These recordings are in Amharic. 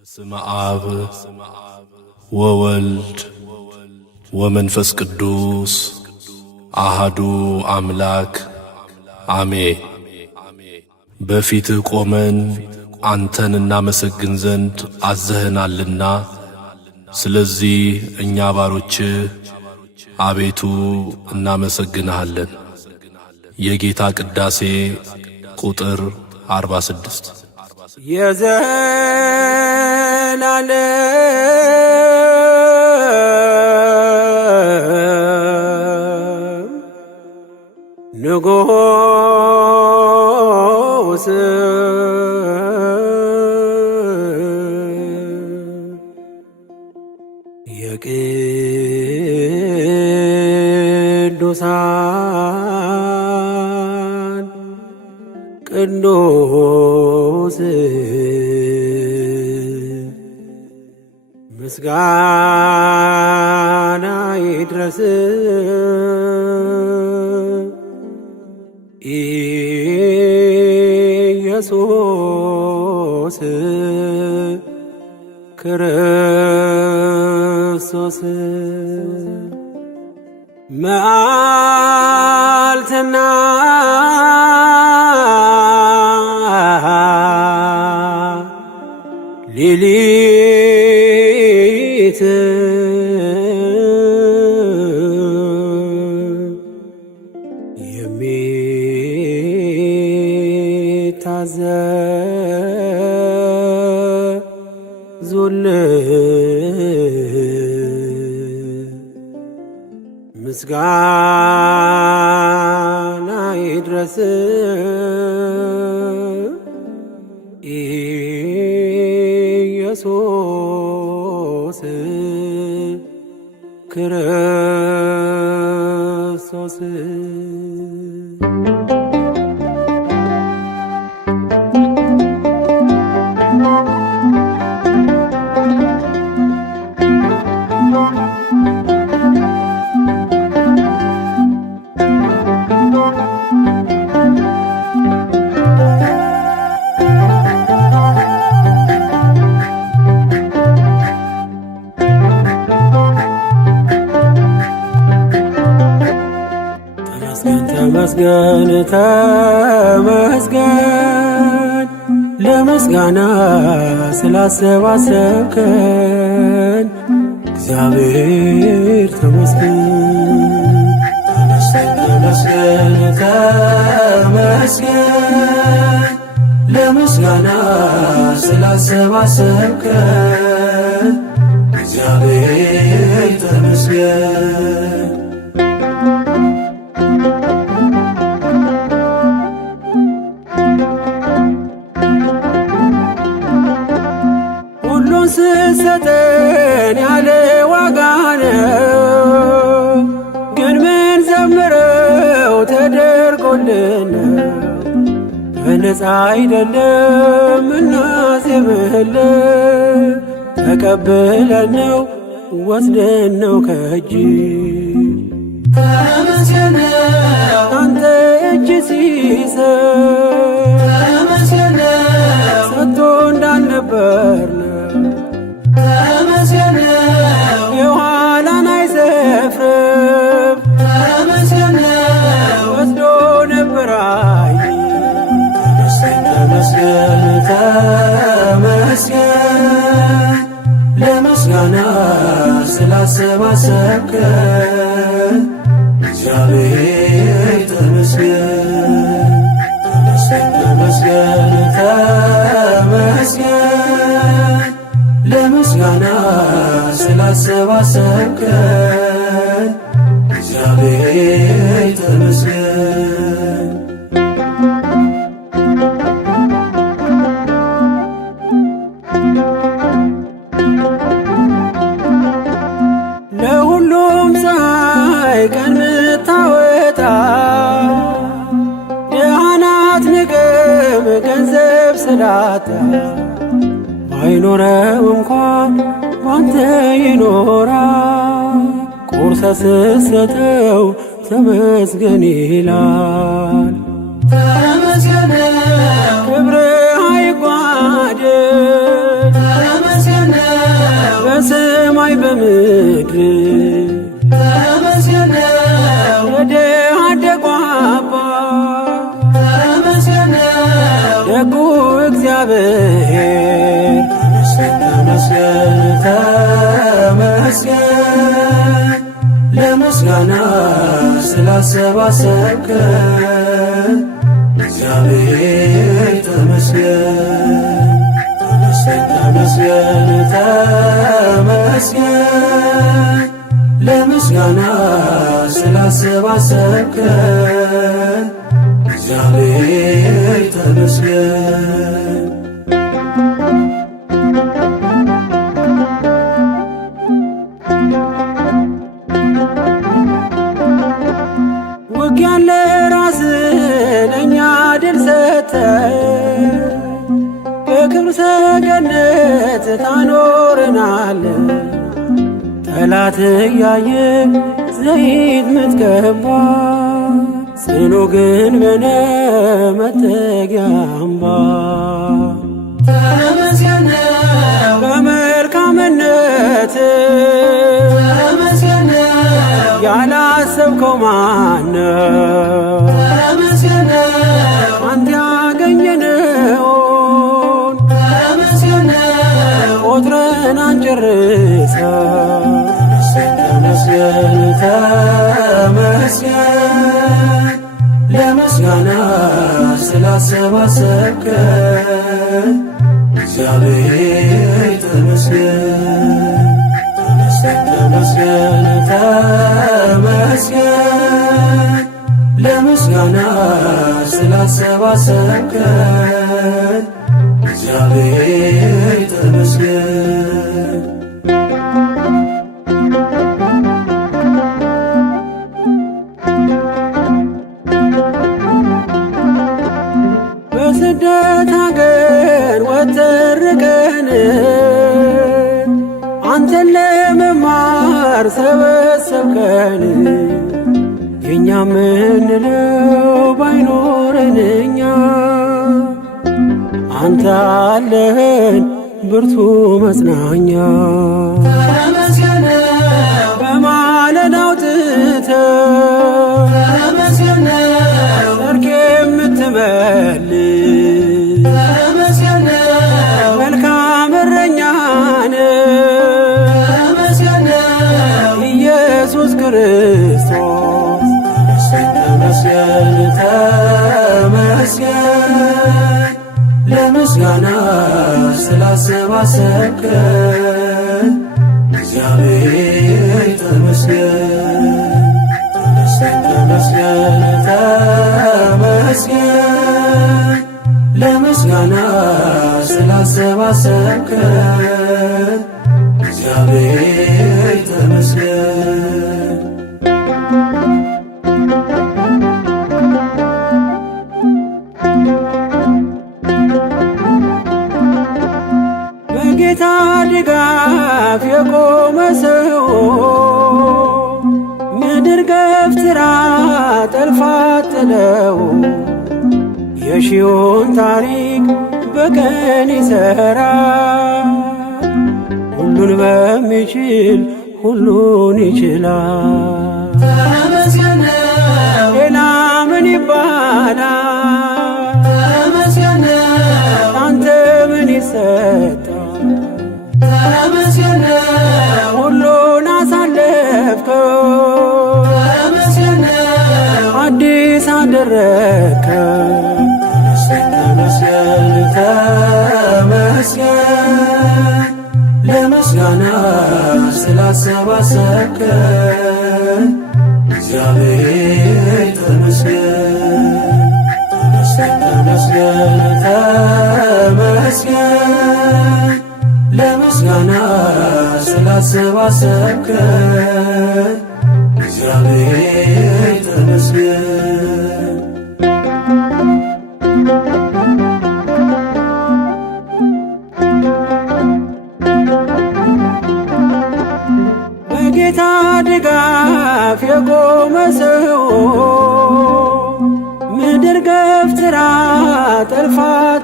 በስመ አብ ወወልድ ወመንፈስ ቅዱስ አሃዱ አምላክ አሜን። በፊትህ ቆመን አንተን እናመሰግን ዘንድ አዘኸናልና፣ ስለዚህ እኛ ባሮችህ አቤቱ እናመሰግንሃለን። የጌታ ቅዳሴ ቁጥር 46 የዘላለም ንጉሥ የቅዱሳን ቅዱስ ምስጋና ይድረስ ኢየሱስ ክርስቶስ። መዓልትና ሌሊት የሚታዘዙልህ ምስጋና ይድረስ ኢየሱስ ክርስቶስ። ተመስገን ተመስገን ለምስጋና ስላሰባሰብከን እግዚአብሔር ተመስገን። ተመስገን ተመስገን ለምስጋና ስላሰባሰብከን እግዚአብሔር ተመስገን። ስትሰጠን ያለ ዋጋ ነው፣ ግን ምን ዘምረው ተደርጎልን በነፃ አይደለም እናዜምህልን። ተቀብለን ነው ወስደን ነው ከእጅ ተመስገን አንተ እጅ ሲሰጥ ተመስገን ሰጥቶ እንዳልነበር ተመስገን የኋላን አይሰፍርም ተመስገን ወስዶ ነበር አይ ተመስገን ተመስገን ለምስጋና ስላሰባሰብከን እግዚአብሔር ተመስገን። ተመስገን ተመስገን ለምስጋና ስላሰባሰብከን እግዚአብሔር ተመስገን። ለሁሉም ፀሐይ ቀን ምታወጣ የአናት ንቅም ገንዘብ ስላጣ ባይኖረው እንኳን ባንተ ይኖራል። ቁርሰ ስትሰጠው ተመስገን ይላል። ተመስገን ክብርህ አይጓደል በሰማይ በምድር ተመስገን ነው የድሃ አደጉ አባት ተመስገን ነው ደጉ እግዚአብሔር ተመስገን ተመስገን ለምስጋና ስላሰባሰብከን እግዚአብሔር ተመስገን ተመስገን ተመስገን ለምስጋና ስላሰባሰብከን እግዚአብሔር ተመስገን ውጊያን ለራስህ ለእኛ ድል ሰጠህ በክብር ሰገነት ታኖረናለህ ጠላት እያየ ዘይት ምትቀባ ጽኑ ግንብ ነህ መጠጊያ አምባ ተመስገን ነው በመልካምነትህ ተመስገን ነው ያላሰብከው ማነው? ተመስገን ነው አንተ ያገኘነውን ተመስገን ነው ቆጥረን አንጨርሰው። ተመስገን ተመስገን ለምስጋና ስላሰባሰብከን እግዚአብሔር ተመስገን ተመስገን ተመስገን ለምስጋና ስላሰባሰብከን እግዚአብሔር ተመስገን በስደት አገር ወተርከን አንተን ለመማር ሰበሰብከን የእኛ ምንለው ባይኖረን እኛ አንተ አለህን ብርቱ መጽናኛ ተመስገን ነው በማለዳ አውጥተህ ተመስገን ነው ሰርክ የምትመልስ ተመስገን ነው መልካም እረኛ ነህ ተመስገን ነው ኢየሱስ ክርስቶስ ተመስገን ተመስገን ለምስጋና ስላሰባሰብከን እግዚአብሔር ተመስገን ተመስገን ተመስገን ለምስጋና ስላሰባሰብከን እግዚአብሔር ተመስገን በጌታ ድጋፍ የቆመ ሰው ምድር ገፍትራ ጠልፋ ጥለው የሺውን ታሪክ በቀን ይሠራል። ሁሉን በሚችል ሁሉን ይችላል። ተመስገን ነው ሌላ ምን ይባላል? ተመስገን ነው አንተ ምን ይሰጣል? ተመስገን ነው ሁሉን አሳለፍከው ተመስገን ነው አዲስ አደረግከው። ተመስገን ተመስገን ለምስጋና ስላሰባሰብከን እግዚአብሔር ተመስገን ተመስገን ተመስገን ለምስጋና ስላሰባሰብከን እግዚአብሔር ተመስገን በጌታ ድጋፍ የቆመ ሰው ምድር ገፍትራ ጠልፋ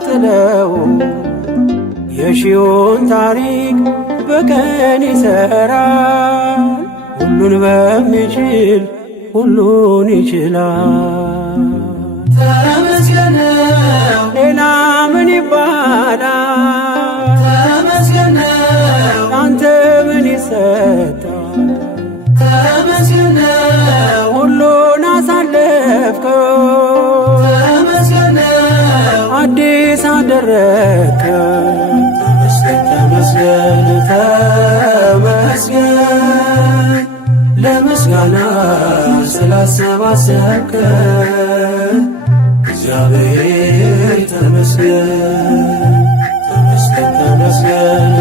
ጥለው የሺውን ታሪክ በቀን ይሠራል። ሁሉን በሚችል ሁሉን ይችላል። ተመስገን ሌላ ምን ይባላል? ተመስገን አንተ ምን ይሰጣል? ተመስገን ሁሉን አሳለፍከው፣ ተመስገን አዲስ አደረግከው። ተመስገን ተመስገን ለምስጋና ስላሰባሰብከን እግዚአብሔር ተመስገን። ተመስገን ተመስገን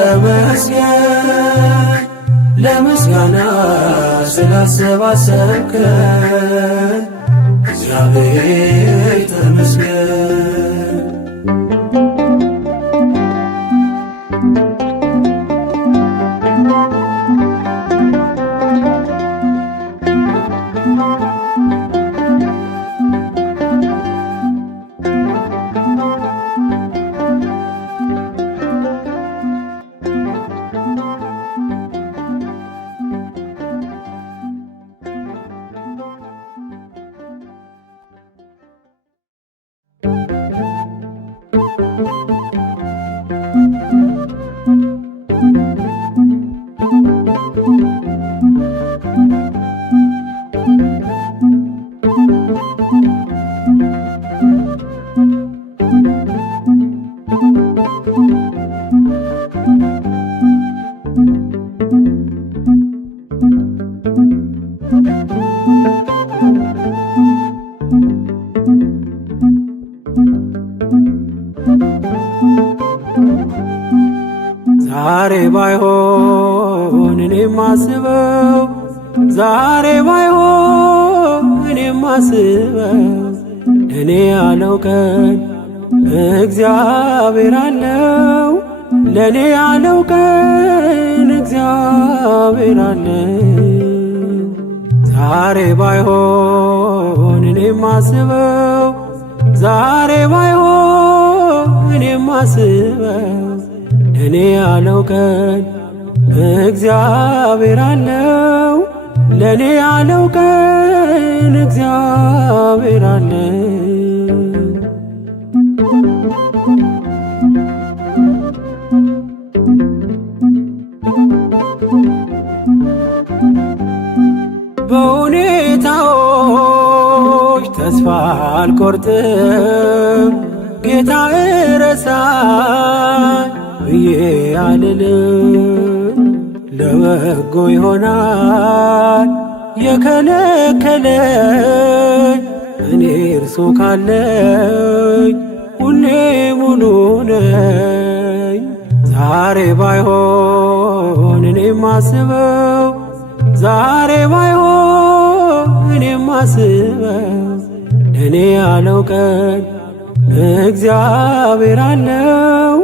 ተመስገን ለምስጋና ስላሰባሰብከን እግዚአብሔር ተመስገን። ዛሬ ባይሆን እኔም ማስበው፣ ዛሬ ባይሆን እኔም ማስበው፣ እኔ ያለው ቀን እግዚአብሔር አለው። ለእኔ ያለው ቀን እግዚአብሔር አለው። ዛሬ ባይሆን እኔም ማስበው፣ ዛሬ ባይሆን እኔም ማስበው፣ እኔ ያለው ቀን እግዚአብሔር አለው። ለእኔ ያለው ቀን እግዚአብሔር አለው። በሁኔታዎች ተስፋ አልቆርጥም፣ ጌታ እረሳኝ ብዬ አልልም። ለበጎ ይሆናል የከለከለኝ፣ እኔ እርሱ ካለኝ ሁሌ ሙሉ ነኝ። ዛሬ ባይሆን እኔም ማስበው፣ ዛሬ ባይሆን እኔም ማስበው፣ እኔ ያለው ቀን እግዚአብሔር አለው።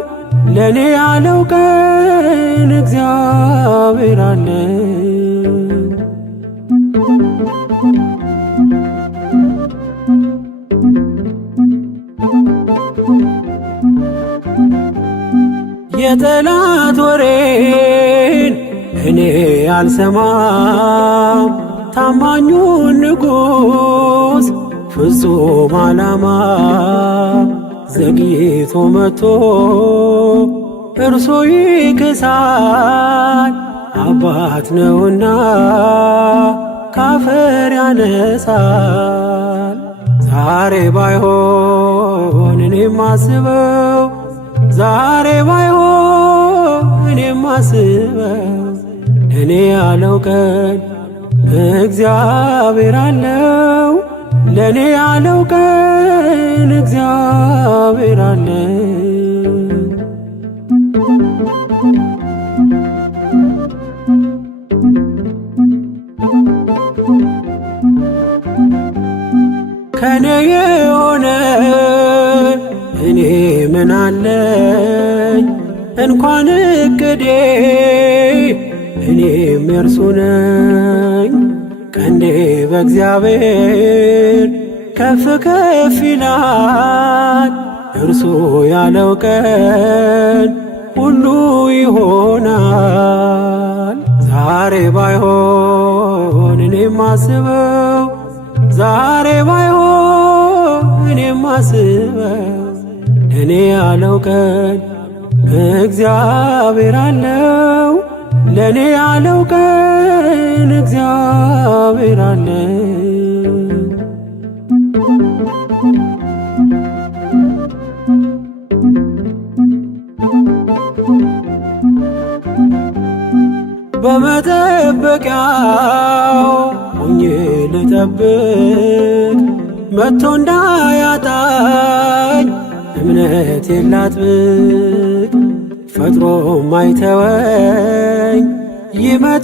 ለእኔ ያለው ቀን እግዚአብሔር አለው። የጠላት ወሬን እኔ አልሰማም፣ ታማኙን ንጉሥ ፍጹም ዓላማ ዘግይቶ መጥቶ እርሶ ይክሳል። አባት ነውና ካፈር ያነሳል። ዛሬ ባይሆን እኔም ማስበው፣ ዛሬ ባይሆን እኔም ማስበው፣ እኔ ያለው ቀን እግዚአብሔር አለው። ለእኔ ያለው ቀን እግዚአብሔር አለው። ከኔ የሆነ እኔ ምን አለኝ? እንኳን እቅዴ እኔም የእርሱ ነኝ። ቀንዴ በእግዚአብሔር ከፍ ከፍ ይላል። እርሱ ያለው ቀን ሁሉ ይሆናል። ዛሬ ባይሆን እኔም አስበው፣ ዛሬ ባይሆን እኔም አስበው፣ ለእኔ ያለው ቀን እግዚአብሔር አለው፣ ለእኔ ያለው ቀን እግዚአብሔር አለው። በመጠበቂያው ሆኜ ልጠብቅ፣ መጥቶ እንዳያጣኝ እምነቴን ላጥብቅ። ፈጥሮ ማይተወኝ ይመጣልኛል፣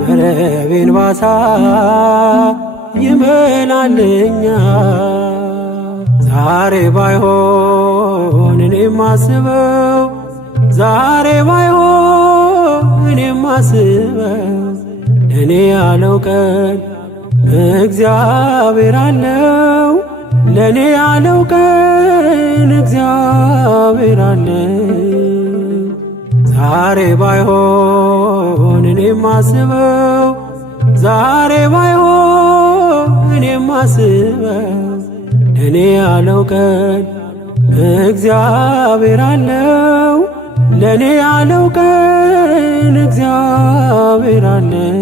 መረቤን ባሳ ይመላልኛል። ዛሬ ባይሆን እኔም አስበው፣ ዛሬ ባይሆን እኔም አስበው፣ ለእኔ ያለው ቀን እግዚአብሔር አለው፣ ለእኔ ያለው ቀን እግዚአብሔር አለው። ዛሬ ባይሆን እኔም አስበው፣ ዛሬ ባይሆን እኔም አስበው፣ ለእኔ ያለው ቀን እግዚአብሔር አለው፣ ለእኔ ያለው ቀን እግዚአብሔር አለው።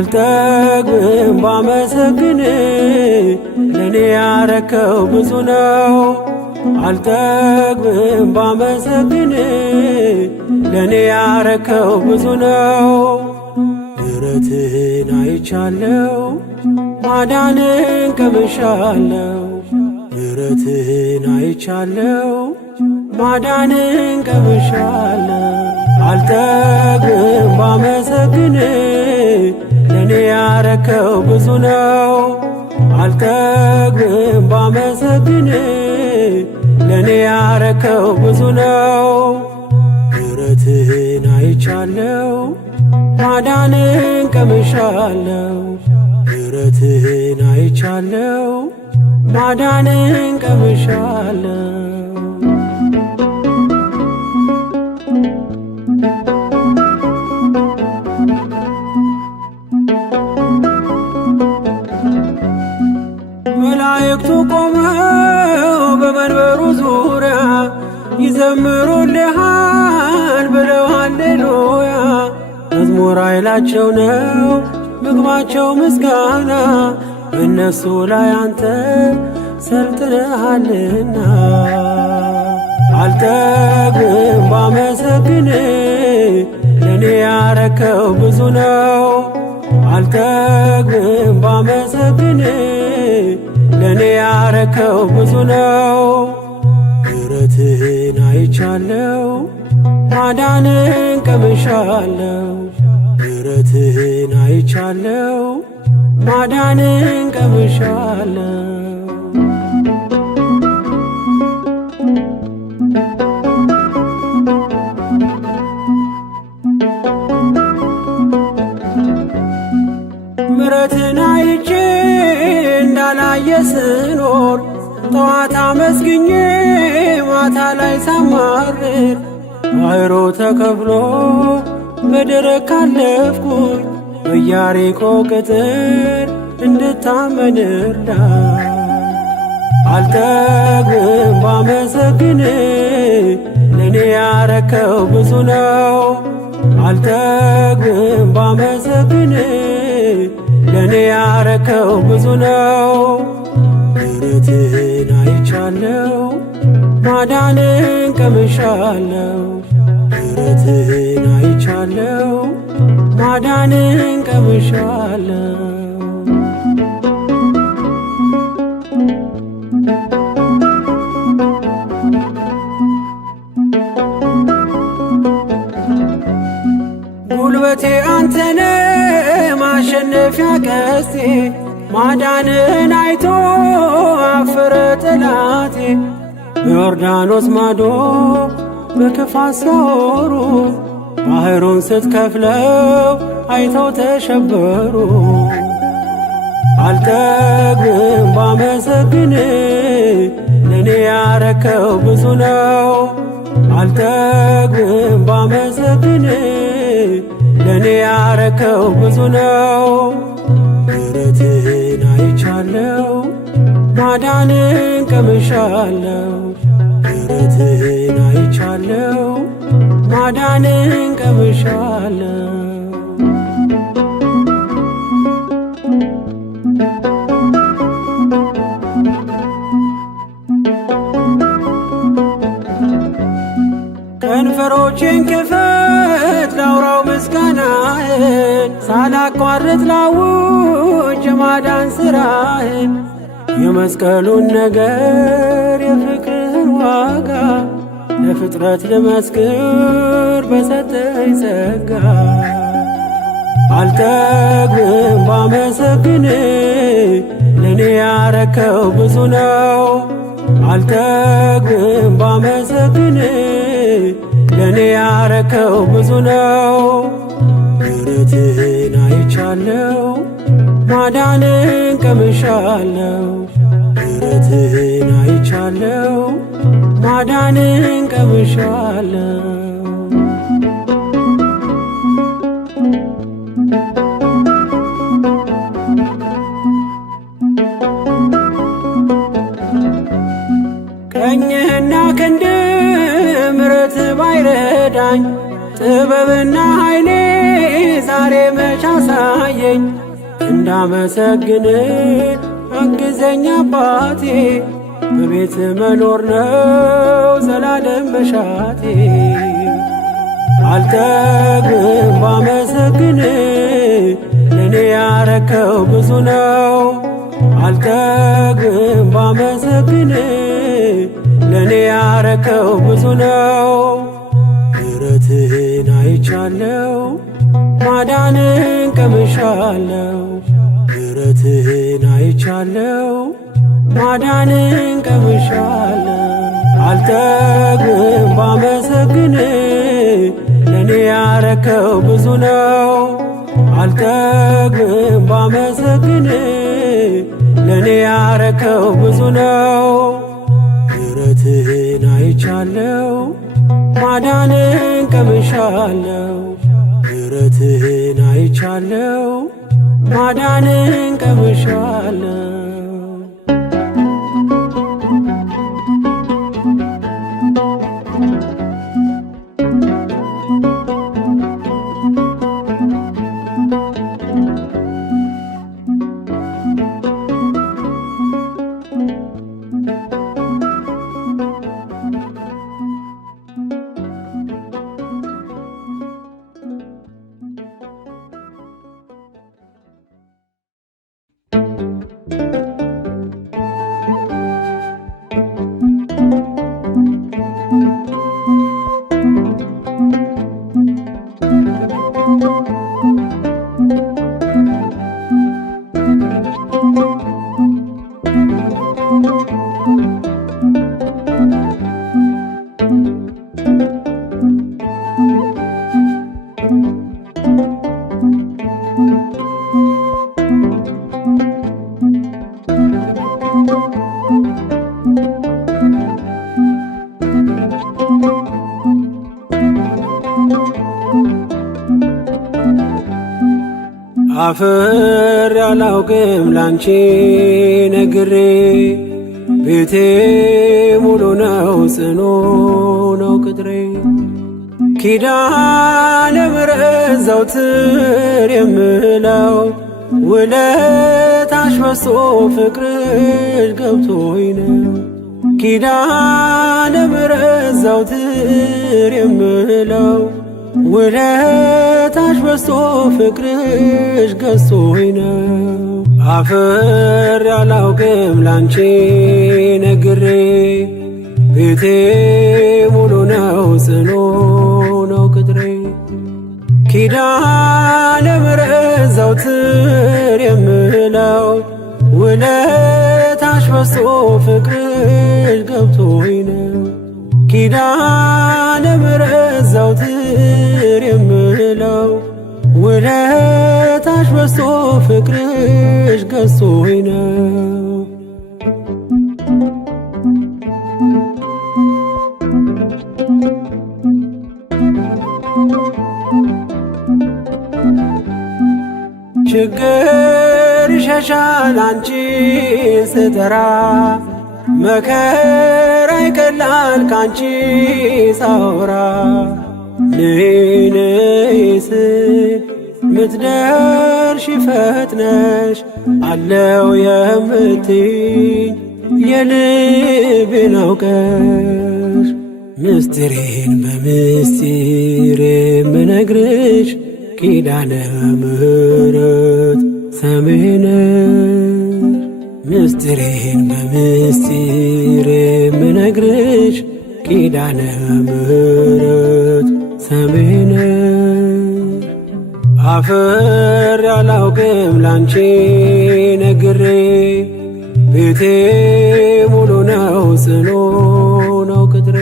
አልጠግብም ባመሰግን፣ ለእኔ ያረከው ብዙ ነው። አልጠግብም ባመሰግን፣ ለእኔ ያረከው ብዙ ነው። ምሕረትህን አይቻለው፣ ማዳንን ቀምሻለው። ምሕረትህን አይቻለው፣ ማዳንን ቀምሻለው። አልጠግብም ባመሰግን፣ ለእኔ ያረከው ብዙ ነው። አልጠግብም ባመሰግን፣ ለእኔ ያረከው ብዙ ነው። ምሕረትህን አይቻለው፣ ማዳንን ቀምሻለው። ምሕረትህን አይቻለው፣ ማዳንን ቀምሻለው። መላእክቱ ቆመው በመንበሩ ዙሪያ ይዘምሩልሃል ብለው ሃሌሉያ። መዝሙር ኃይላቸው ነው ምግባቸው ምስጋና፣ በእነሱ ላይ አንተ ሰልጥነሃልና። አልጠግብም ባመሰግን፣ ለእኔ ያረከው ብዙ ነው። አልጠግብም ባመሰግን፣ ለእኔ ያረከው ብዙ ነው። ምሕረትህን አይቻለው፣ ማዳንን ቀምሻለው። ምሕረትህን አይቻለው፣ ማዳንን ቀምሻለው። ምሕረትን አይቼ እንዳላየ ስኖር፣ ጠዋት አመስግኜ ማታ ላይ ሳማርር፣ ባሕሩ ተከፍሎ በደረቅ ካለፍኩኝ፣ በኢያሪኮ ቅጥር እንድታመን እርዳኝ። አልጠግብም ባመሰግን ለኔ ያረከው ብዙ ነው። አልጠግብም ባመሰግን ለኔ ያረከው ብዙ ነው። ምሕረትህን አይቻለው ማዳንን ቀምሻለው። ምሕረትህን አይቻለው ማዳንን ቀምሻለው። ጉልበቴ አንተነ ማሸነፊያ ቀስቴ ማዳንን አይቶ አፈረ ጠላቴ። በዮርዳኖስ ማዶ በክፋት ሲያወሩ ባሕሩን ስትከፍለው አይተው ተሸበሩ። አልጠግብም ባመሰግን ለኔ ያረከው ብዙ ነው። አልጠግብም ባመሰግን ለኔ ያረከው ብዙ ነው። ምሕረትህን አይቻለው ማዳንን ቀምሻለው። ምሕረትህን አይቻለው ማዳንን ቀምሻለው። ከንፈሮቼን ክፈት ላውራው ምስጋናህን፣ ሳላቋርጥ ላውጅ የማዳን ሥራህን። የመስቀሉን ነገር የፍቅርህን ዋጋ ለፍጥረት ልመስክር በሰጠኝ ጸጋ። አልጠግብም ባመሰግን ለኔ ያረከው ብዙ ነው። አልጠግብም ባመሰግን ለኔ ያረከው ብዙ ነው። ምሕረትህን አይቻለው ማዳንን ቀምሻለው። ምሕረትህን አይቻለው ማዳንን ቀምሻለው። ቀኝህና ክንድ ምሕረት ባይረዳኝ ጥበብና ኃይሌ ዛሬ መች አሳየኝ። እንዳመሰግን አግዘኝ አባቴ፣ በቤት መኖር ነው ዘላለም መሻቴ። አልጠግብም ባመሰግን ለኔ ያረከው ብዙ ነው። አልጠግብም ባመሰግን ለኔ ያረከው ብዙ ነው። ምሕረትህን አይቻለው ማዳንን ቀምሻለው። ምሕረትህን አይቻለው ማዳንን ቀምሻለው። አልጠግብም ባመሰግን ለኔ ያረከው ብዙ ነው። አልጠግብም ባመሰግን ለኔ ያረከው ብዙ ነው። ምሕረትህን አይቻለው ማዳንን ቀምሻለው። ምሕረትህን አይቻለው ማዳንን ቀምሻለው። አፍር ያላውቅም ላንቺ ነግሬ ቤቴ ሙሉ ነው ጽኑ ነው ቅጥሬ ኪዳነ ምሕረት ዘወትር የምለው ውለታሽ በዝቶ ፍቅርሽ ገብቶኝ ነው ኪዳነ ምሕረት ዘወትር የምለው ውለታሽ በዝቶ ፍቅርሽ ገዝቶኝ ነው አፍሬ አላውቅም ላንቺ ነግሬ ቤቴ ሙሉ ነው ጽኑ ነው ቅጥሬ ኪዳነ ምሕረት ዘወትር የምለው ውለታሽ በዝቶ ፍቅርሽ ገብቶኝ ነው ኪዳነ ምሕረት ዘወትር የምለው ውለታሽ በዝቶ ፍቅርሽ ገዝቶኝ ነው ችግር ይሸሻል አንቺን ስጠራ መከራ ይቀላል ካንቺ ሳወራ ነይ ነይ ስል ምትደርሺ ፈጥነሽ አለው የምትይኝ የልቤን አውቀሽ ምስጢሬን በምስጢር የምነግርሽ ኪዳነ ምሕረት ሰምሄ ነሽ ምስጢሬን በምስጢር የምነግርሽ ኪዳነ ምሕረት ሰምሄ ነሽ አፍሬ አላውቅም ላንቺ ነግሬ ቤቴ ሙሉ ነው ጽኑ ነው ቅጥሬ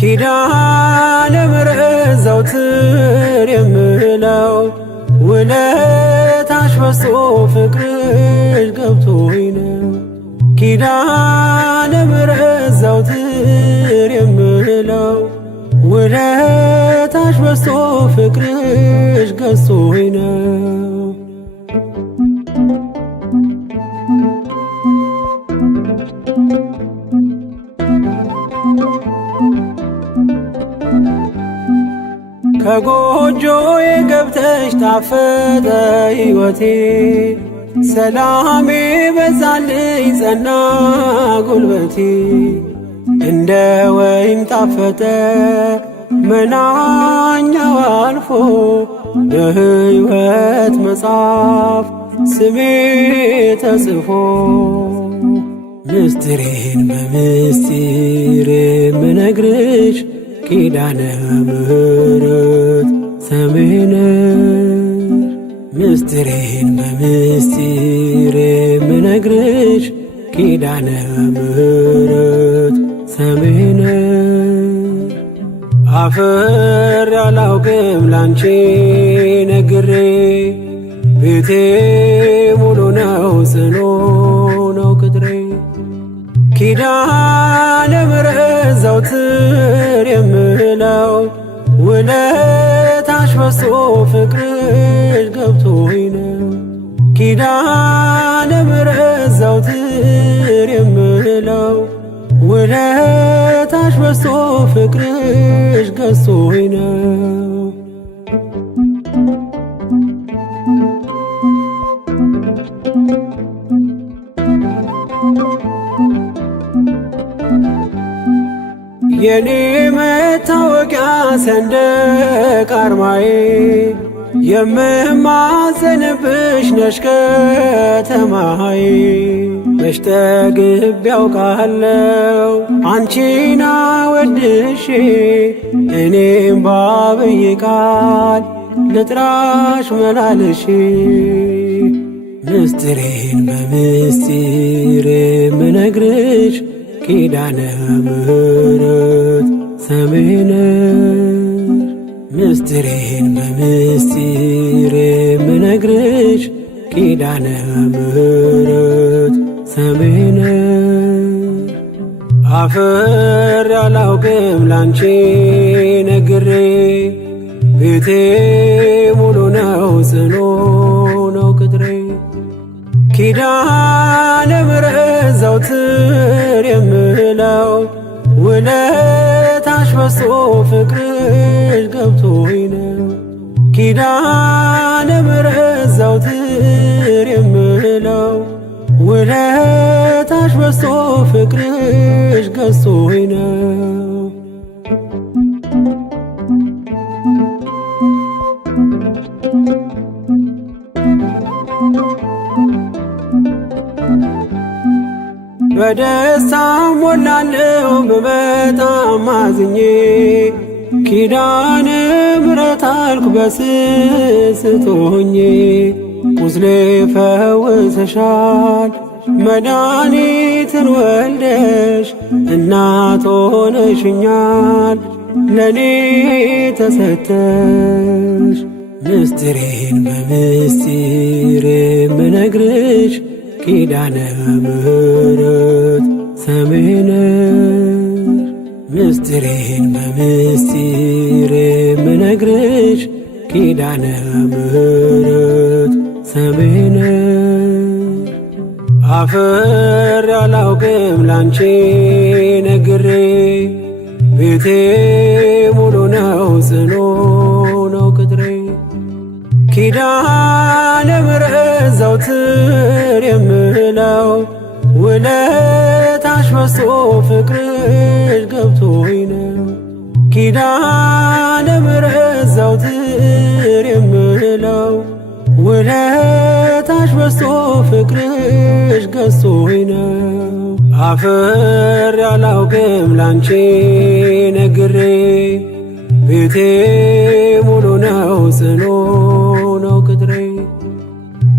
ኪዳነ ምሕረት ዘወትር የምለው ውለታሽ በዝቶ ፍቅርሽ ገብቶኝ ነው ኪዳነ ምሕረት ዘወትር የምለው ውለታሽ በዝቶ ፍቅርሽ ገዝቶኝ ነው ከጎጆዬ ገብተሽ ጣፈጠ ሕይወቴ ሰላሜ በዛልኝ ጸና ጉልበቴ እንደ ወይን ጣፈጠ መናኛው አልፎ በሕይወት መጽሐፍ ስሜ ተጽፎ ምስጢሬን በምስጢር የምነግርሽ ኪዳነ ምሕረት ሰምሄ ነሽ ምስጢሬን በምስጢር የምነግርሽ ኪዳነ ምሕረት ሰምሄ ነሽ አፍሬ አላውቅም ላንቺ ነግሬ ቤቴ ሙሉ ነው ጽኑ ነው ቅጥሬ ኪዳነ ምሕረት ዘወትር የምለው ውለታሽ በዝቶ ፍቅርሽ ገብቶኝ ነው ኪዳነ ምሕረት ዘወትር የምለው ውለታሽ በዝቶ ፍቅርሽ ገዝቶኝ ነው የኔ መታወቂያ ሰንደቅ አርማዬ የምማጸንብሽ ነሽ ከተማዬ መች ጠግቤ ያውቃለው አንቺን አወድሼ እኔም ባብዬ ቃል ልጥራሽ መላልሼ ምስጢሬን በምስጢር የምነግርሽ ኪዳነ ምሕረት ሰምሄ ነሽ ምስጢሬን በምስጢር የምነግርሽ ኪዳነ ምሕረት ሰምሄ ነሽ አፍሬ አላውቅም ላንቺ ነግሬ ቤቴ ሙሉ ነው ጽኑ ነው ቅጥሬ ኪዳነ ምሕረት ዘወትር የምለው ውለታሽ በዝቶ ፍቅርሽ ገብቶኝ ነው። ኪዳነ ምሕረት ዘወትር የምለው ውለታሽ በዝቶ ፍቅርሽ ገዝቶኝ ነው። በደስታ ሞላለሁ በበጣም አዝኜ ኪዳነ ምሕረት አልኩ በስስት ሆኜ። ቁስሌ ፈውሰሻል መድኃኒትን ወልደሽ እናት ሆነሽኛል ለኔ ተሰተሽ። ምስጢሬን በምስጢር የምነግርሽ ኪዳነ ምሕረት ሰሜነሽ። ምስጢሬን በምስጢር የምነግርሽ ኪዳነ ምሕረት ሰሜነሽ። አፍሬ አላውቅም ላንቺ ነግሬ ቤቴ ሙሉ ነው ጽኑ ነው ቅጥሬ። ኪዳነ ምሕረት ዘወትር የምለው ውለታሽ በዝቶ ፍቅርሽ ገብቶኝ ነው። ኪዳነ ምሕረት ዘወትር የምለው ውለታሽ በዝቶ ፍቅርሽ ገዝቶኝ ነው። አፍሬ አላውቅም ላንቺ ነግሬ ቤቴ ሙሉ ነው ጽኑ ነው ቅጥሬ።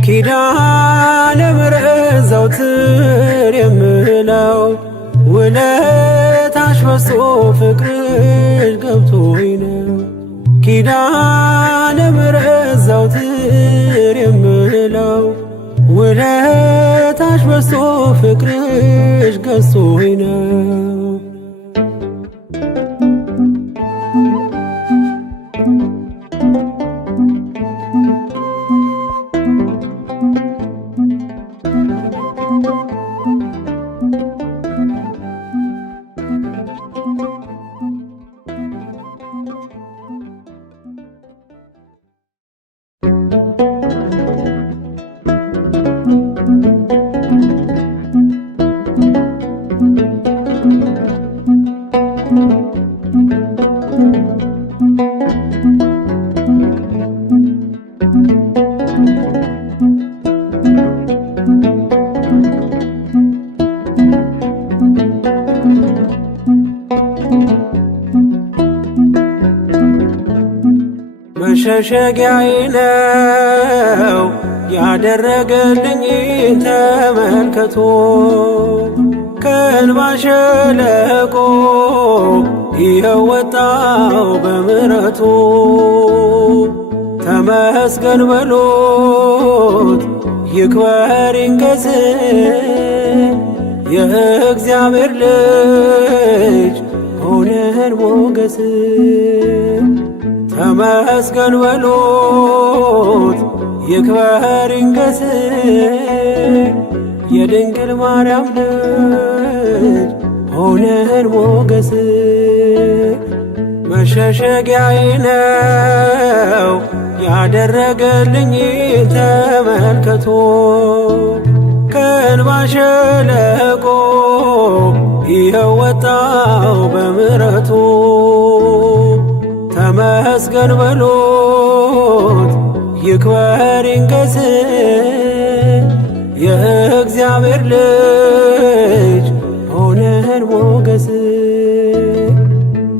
ኪዳነ ምሕረት ዘወትር የምለው ውለታሽ በዝቶ ፍቅርሽ ገብቶኝ ነው። ኪዳነ ምሕረት ዘወትር የምለው ውለታሽ በዝቶ ፍቅርሽ ገዝቶኝ ነው። መሸሸጊያዬ ነው ያደረገልኝ ተመልከቶ። ከእንባ ሸለቆ ይኸው ወጣው በምሕረቱ። ተመስገን በሎት ይክበር ይንገስ የእግዚአብሔር ልጅ ሆነን ሞገስ። ተመስገን በሎት ይክበር ይንገስ የድንግል ማርያም ልጅ ሆነን ሞገስ። መሸሸጊያዬ ነው ያደረገልኝ ተመልከቶ። ከእንባ ሸለቆ ይኸው ወጣው በምሕረቱ። ተመስገን በሎት ይክበር ይንገስ የእግዚአብሔር ልጅ ሆነን ሞገስ።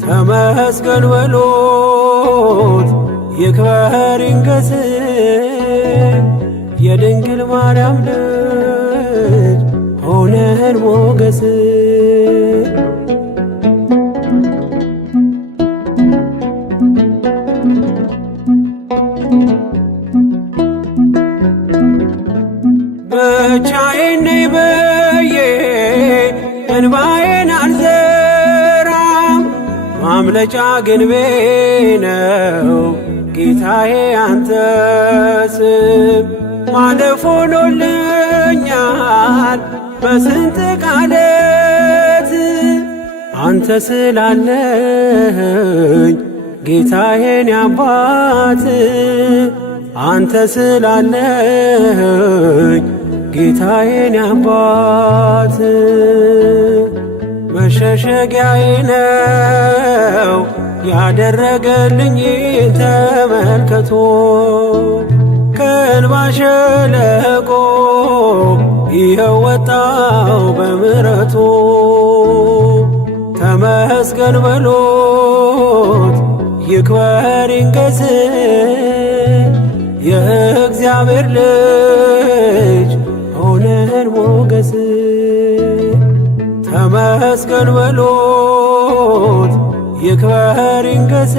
ተመስገን በሎት ይክበር ይንገስ የድንግል ማርያም ልጅ ሆነን ሞገስ። ብቻዬን ነኝ ብዬ እንባዬን አልዘራም፣ ማምለጫ ግንቤ ነው ጌታዬ አንተ ስም። ማለፍ ሆኖልኛል አድኖኛል በስንት ቃለት አንተ ስላለኝ ጌታዬን አባት አንተ ስላለኝ ጌታዬን አባት መሸሸጊያዬ ነው ያደረገልኝ ተመልከቶ ከእንባ ሸለቆ ይኸው ወጣው በምሕረቱ ተመስገን በሎት ይክበር ይንገስ የእግዚአብሔር ልጅ ሆነን ሞገስ ተመስገን በሎት ይክበር ይንገስ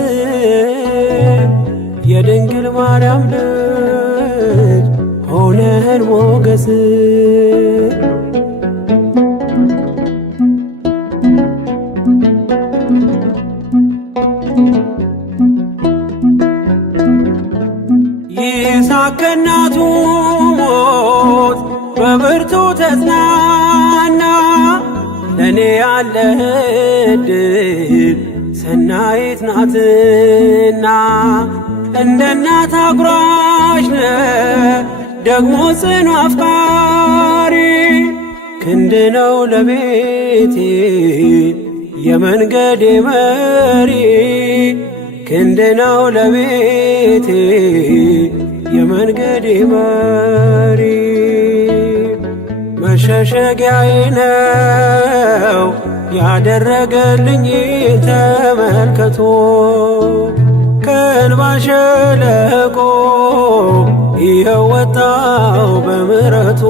የድንግል ማርያም ልጅ ሆነን ሞገስ ይስሐቅ ከእናቱ ሞት በብርቱ ተጽናና ለእኔ ያለህ ዕድል ሰናይት ናትና እንደ እናት አጉራሽ ነህ ደግሞ ጽኑ አፍቃሪ ክንድ ነው ለቤቴ የመንገዴ መሪ ክንድ ነው ለቤቴ የመንገዴ መሪ መሸሸጊያዬ ነው ያደረገልኝ ተመልከቶ ከእንባ ሸለቆ ይኸው ወጣው በምሕረቱ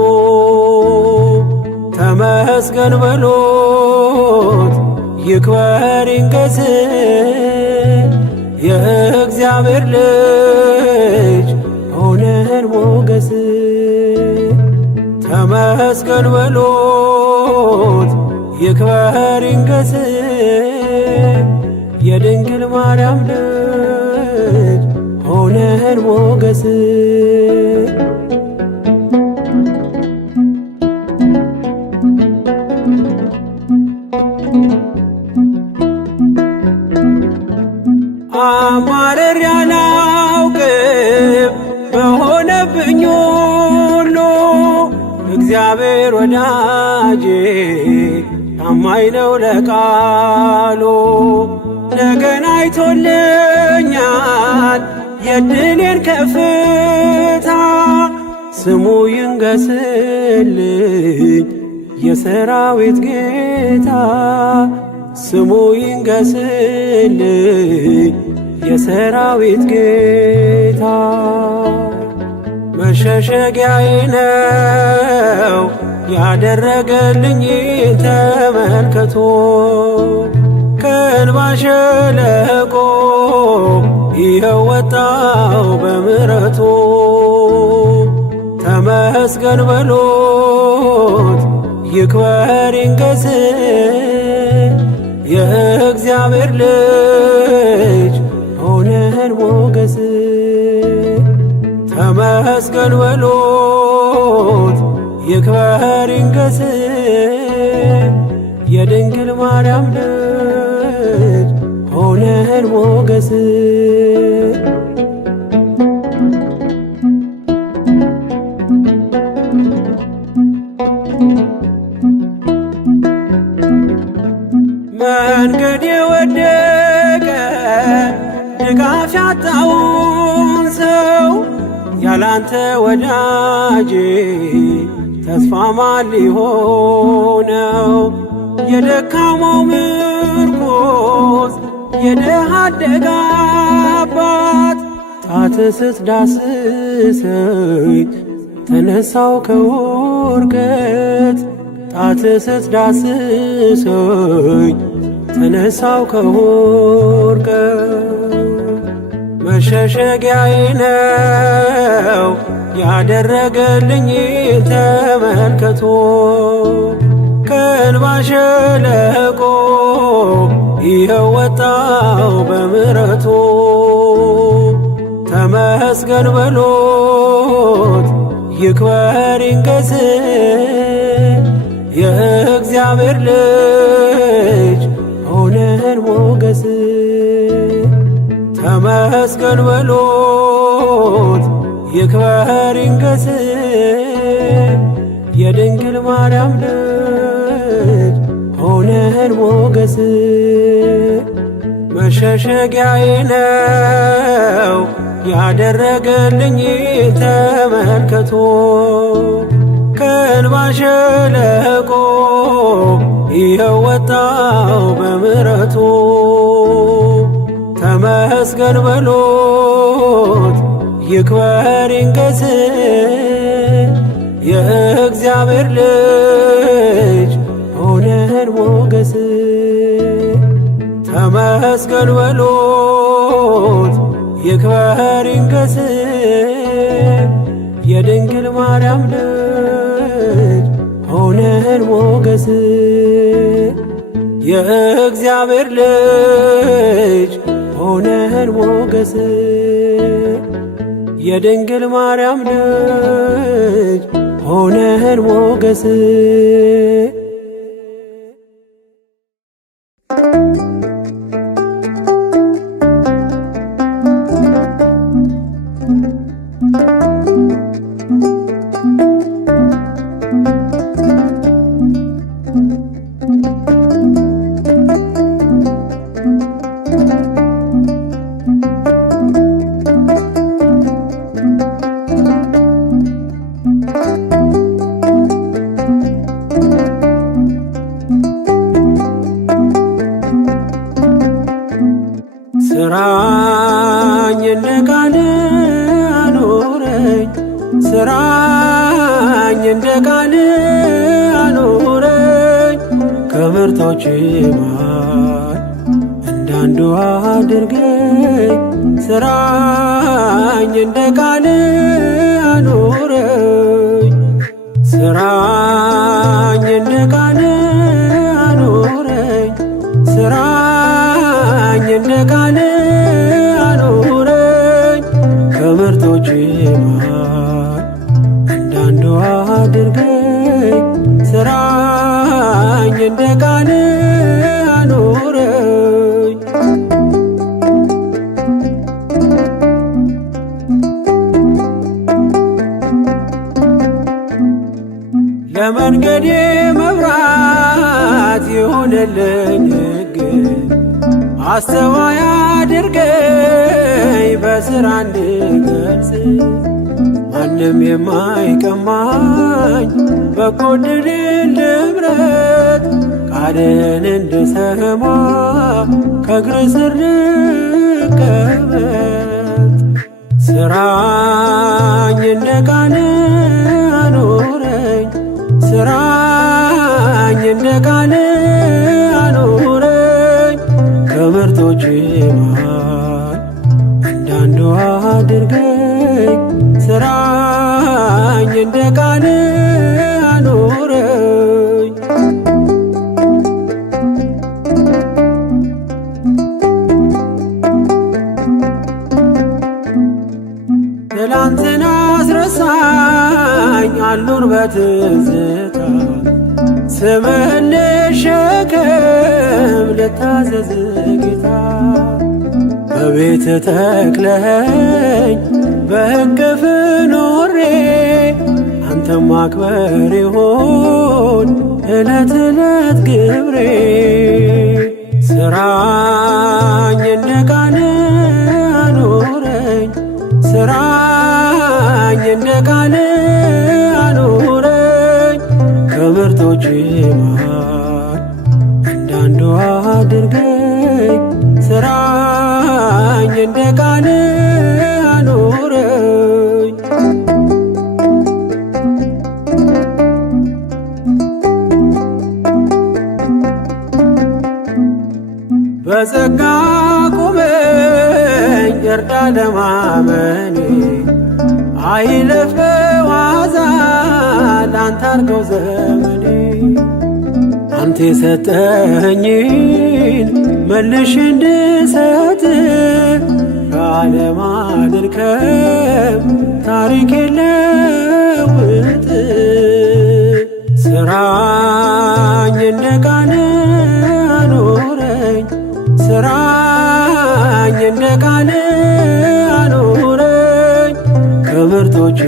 ተመስገን በሎት ይክበር ይንገስ የእግዚአብሔር ልጅ ሆነን ሞገስ ተመስገን በሎት ይክበር ይንገስ የድንግል ማርያም ልጅ ሆነን ሞገስ አማረር ያላውቅም በሆነብኝ ሁሉ እግዚአብሔር ወዳጄ ታማኝ ነው ለቃሉ ነገን አይቶልኛል የድሌን ከፍታ ስሙ ይንገስልኝ የሰራዊት ጌታ ስሙ ይንገስልኝ የሰራዊት ጌታ መሸሸጊያዬ ነው ያደረገልኝ ተመልከቶ ከእንባ ሸለቆ ይኸው ወጣው በምሕረቱ ተመስገን በሎት ይክበር ይንገስ የእግዚአብሔር ልጅ ሆነን ሞገስ ተመስገን በሎት ይክበር ይንገስ የድንግል ማርያም ልጅ ሆነን ሞገስ መንገድ የወደቀ ድጋፍ ያጣውን ሰው ያላንተ ወዳጄ ተስፋ ማን ሊሆነው የደካማው ምርኮስ የድሃ አደግ አባት ጣት ስትዳስሰኝ ተነሳው ከውድቀት ጣት ስትዳስሰኝ ተነሳው ከውድቀት መሸሸጊያዬ ነው ያደረገልኝ ተመልከቶ ከእንባ ሸለቆ ይኸው ወጣው በምሕረቱ ተመስገን በሎት ይክበር ይንገስ የእግዚአብሔር ልጅ ሆነን ሞገስ። ተመስገን በሉት ይክበር ይንገስ የድንግል ማርያም ልጅ ሆነን ሞገስ። መሸሸጊያዬ ነው ያደረገልኝ ተመልከቶ ከእንባ ሸለቆ ይኸው ወጣው በምሕረቱ። ተመስገን በሉት ይክበር ይንገስ የእግዚአብሔር ልጅ ሆነን ሞገስ። ተመስገን በሉት ይክበር ይንገስ የድንግል ማርያም ልጅ ሆነን ሞገስ። የእግዚአብሔር ልጅ ሆነን ሞገስ የድንግል ማርያም ልጅ ሆነን ሞገስ። ስራኝ እንደ ቃል አኑረኝ ስራኝ እንደ ቃል አኑረኝ ከምርቶች መሃል እንዳንዱ አድርገኝ ስራኝ እንደ ቃል አኑረኝ ስራኝ እንደ ቃል አኑረኝ ስራኝ እንደ ቃል አኑረኝ ከምርቶች መሃል እንዳንዱ አድርገኝ ስራኝ እንደ ቃል አኑረኝ። ለመንገዴ መብራት ይሁንልኝ ሕግ አስተዋይ አድርገኝ በሥራ እንድገልጽ ማንም የማይቀማኝ በጎ ዕድልን ልምረት ቃልን እንድሰማ ከእግር ስር ልቀመጥ ስራኝ እንደ ቃል አኑረኝ ስራኝ እንደ ቃል አኑረኝ ከምርቶች መሃል እንዳንዱ አድርገኝ ስራኝ እንደ ቃል አኑረኝ። ትላንትና አስረሳኝ አልኑር በትዝታ ስምህን ልሸከም ልታዘዝ ጌታ በቤት ተክለኸኝ በእቅፍ ኖሬ አንተም ማክበር ይሆን ዕለት ዕለት ግብሬ ስራኝ እንደ ቃል አኑረኝ ስራኝ እንደ ቃል አኑረኝ ከምርቶች መሃል እንዳንዱ አድርገኝ ስራኝ እንደ ቃል አኑረኝ። በጸጋ ቁመኝ እርዳ ለማመኔ አይለፍ በዋዛ ላንተ አርገው ዘመኔ አንተ የሰጠኸኝን መልሽ እንድሰጥ ከዓለም አልርከም ታሪክ የለወጥ ስራኝ እንደ ቃል አኑረኝ ስራኝ እንደ ቃል አኑረኝ ከምርጦች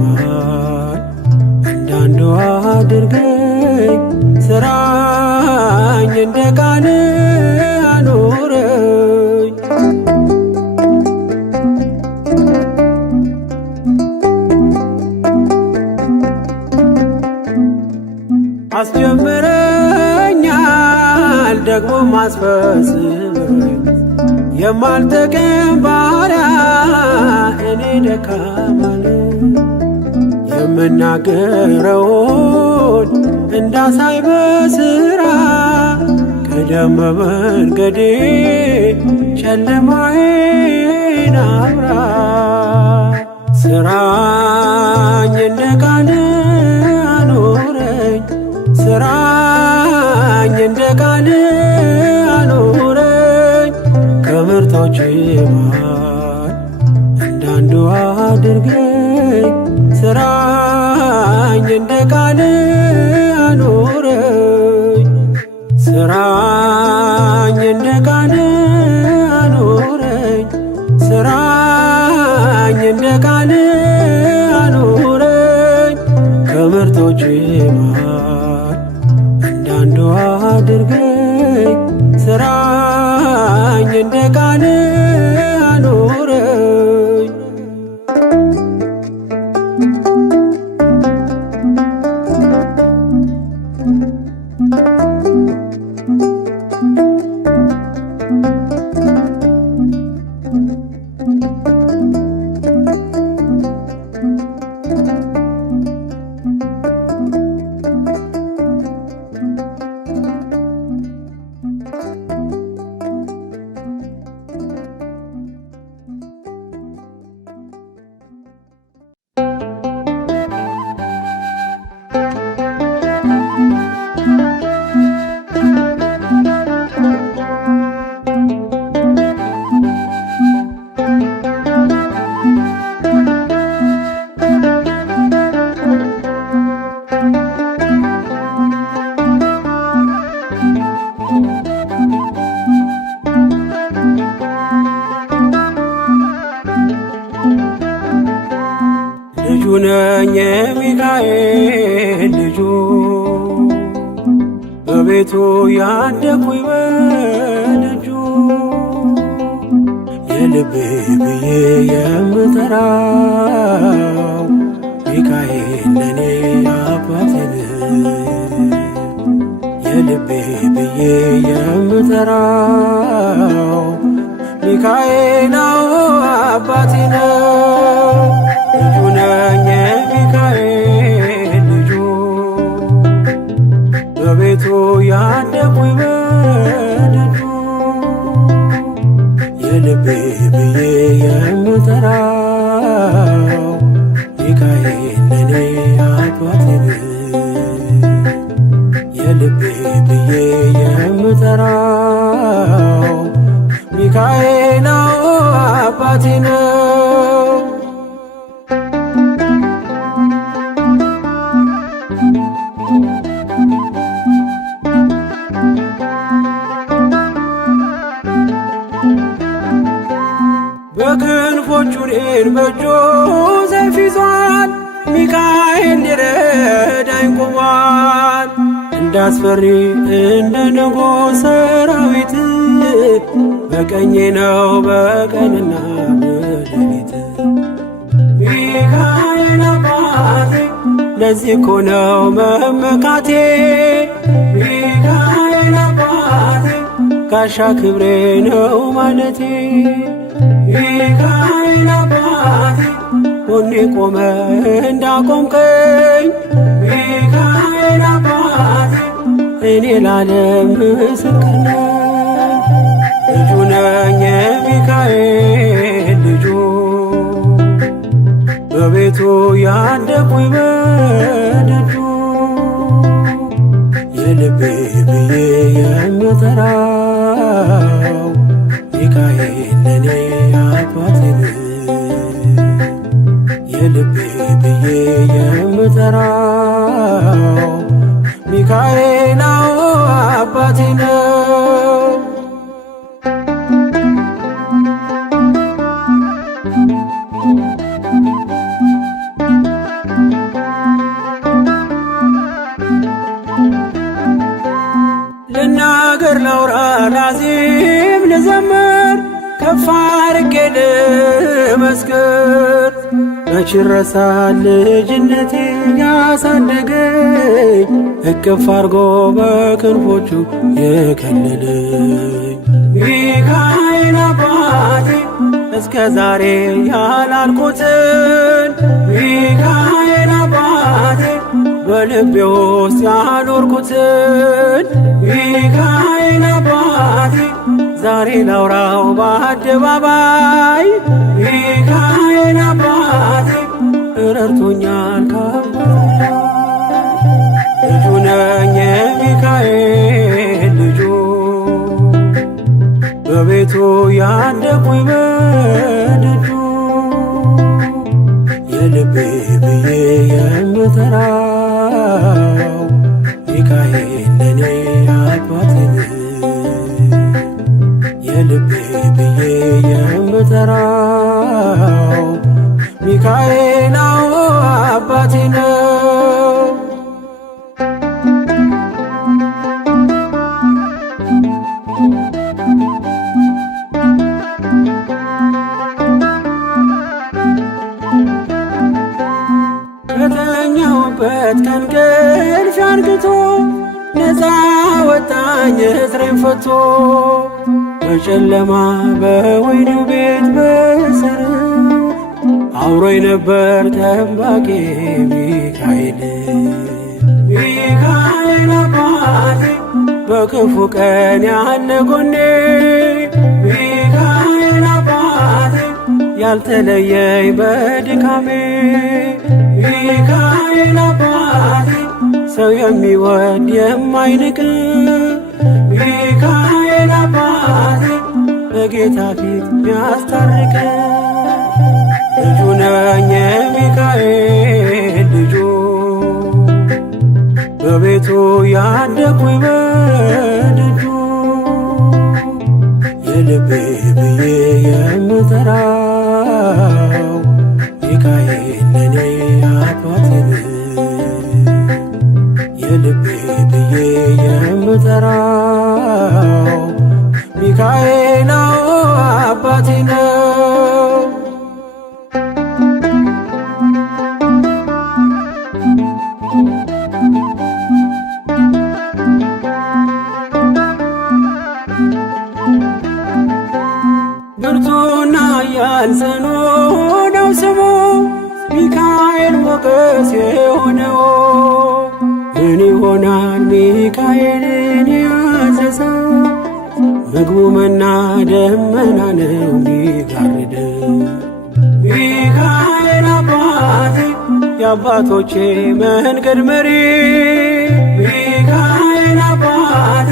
መሃል እንዳንዱ አድርገኝ ስራኝ እንደ ቃል አኑረኝ አስጀምረኛል ደግሞ ማስፈጽመኝ የማልጠቅም ባሪያ እኔ ደካማ ነኝ የምናገረውን እንዳሳይ በስራ ቀደም በመንገዴ ጨለማዬን አብራ ስራኝ እንደ ቃል አኑረኝ ስራኝ እንደ ቃል አኑረኝ ከምርጦች መሃል እንዳንዱ አድርገኝ ስራኝ እንደ ቃል አኑረኝ ስራኝ እንደ ቃል አኑረኝ ስራኝ እንደ ቃል አኑረኝ ከምርጦች መሃል እንዳንዱ አድርገኝ ስራኝ እንደ ቃል አኑረኝ ልጁ ነኝ የሚካኤል ልጁ በቤቱ ያደኩኝ በደጁ የልቤ ብዬ የምጠራው ሚካኤል ለኔ አባቴ ነው። የልቤ ብዬ የምጠራው ሚካኤል አባቴ ነው። ልጁ ነኝ የሚካኤል ልጁ በቤቱ ያደኩኝ በደጁ የልቤ ብዬ የምጠራው ሚካኤል ለኔ አባቴ ነው። የልቤ ብዬ የምጠራው ሚካኤል አባቴ ነው። በክንፎቹ እኔን በእጁ ሰይፍ ይዟል ሚካኤል ሊረዳኝ ቆሟል። እንዳስፈሪ እንደ ንጉሥ ሰራዊት በቀኜ ነው በቀንና በሌሊት ሚካኤል አባቴ ለዚህ እኮ ነው መመካቴ ሚካኤል አባቴ ጋሻ ክብሬ ነው ማለቴ ሚካኤል አባቴ ጎኔ ቆመ እንዳቆምከኝ ሚካኤል አባቴ እኔ ላለም ምስክር ነኝ። ልጁ ነኝ የሚካኤል ልጁ በቤቱ ያደኩኝ በደጁ የልቤ ብዬ የምጠራው ሚካኤል ለኔ አባቴ ነው። የልቤ ብዬ የምጠራው ሚካኤል አባቴ ነው። ልናገር ላውራ ላዚም ልዘምር ከፍ አድርጌ ልመስክር። መች ይረሳል ልጅነቴን ያሳደገኝ እቅፍ አርጎ በክንፎቹ የከለለኝ ሚካኤል አባቴ እስከ ዛሬ ያላልኩትን ሚካኤል አባቴ በልቤ ውስጥ ያኖርኩትን ሚካኤል አባቴ ዛሬ ላውራው በአደባባይ ሚካኤል አባቴ ረድቶኛል ከአባቴ ልጁ ነኝ የሚካኤል ልጁ በቤቱ ያደኩኝ በደጁ የልቤ ብዬ የምጠራው ሚካኤል ለኔ አባቴ የልቤ ብዬ የምጠራው ሚካኤል አባቴ ነው። ከተኛሁበት ከእንቅልፍ አንቅቶ ነፃ ወጣኝ እስሬን ፈቶ በጨለማ በወህኒው ቤት በእስር አብሮኝ ነበር ጠባቂ ሚካኤል ሚካኤል አባቴ በክፉ ቀን ያለ ጎኔ ሚካኤል አባቴ ያልተለየኝ በድካሜ ሚካኤል አባቴ ሰው የሚወድ የማይንቅ ሚካኤል አባቴ በጌታ ፊት ሚያስታርቅ ልጁ ነኝ የሚካኤል ልጁ በቤቱ ያደኩኝ በደጁ የልቤ ብዬ የምጠራው ሚካኤል ለኔ አባቴ የልቤ ብዬ የምጠራው ሚካኤል አባቴ ነው። ብርቱና ኃያል ጽኑ ነው ስሙ ሚካኤል ሞገስ የሆነው ምን ይሆናል ሚካኤልን ያዘዘው ምግቡ መና ደመና ነው ሚጋርደው ሚካኤል አባቴ የአባቶቼ መንገድ መሪ ሚካኤል አባቴ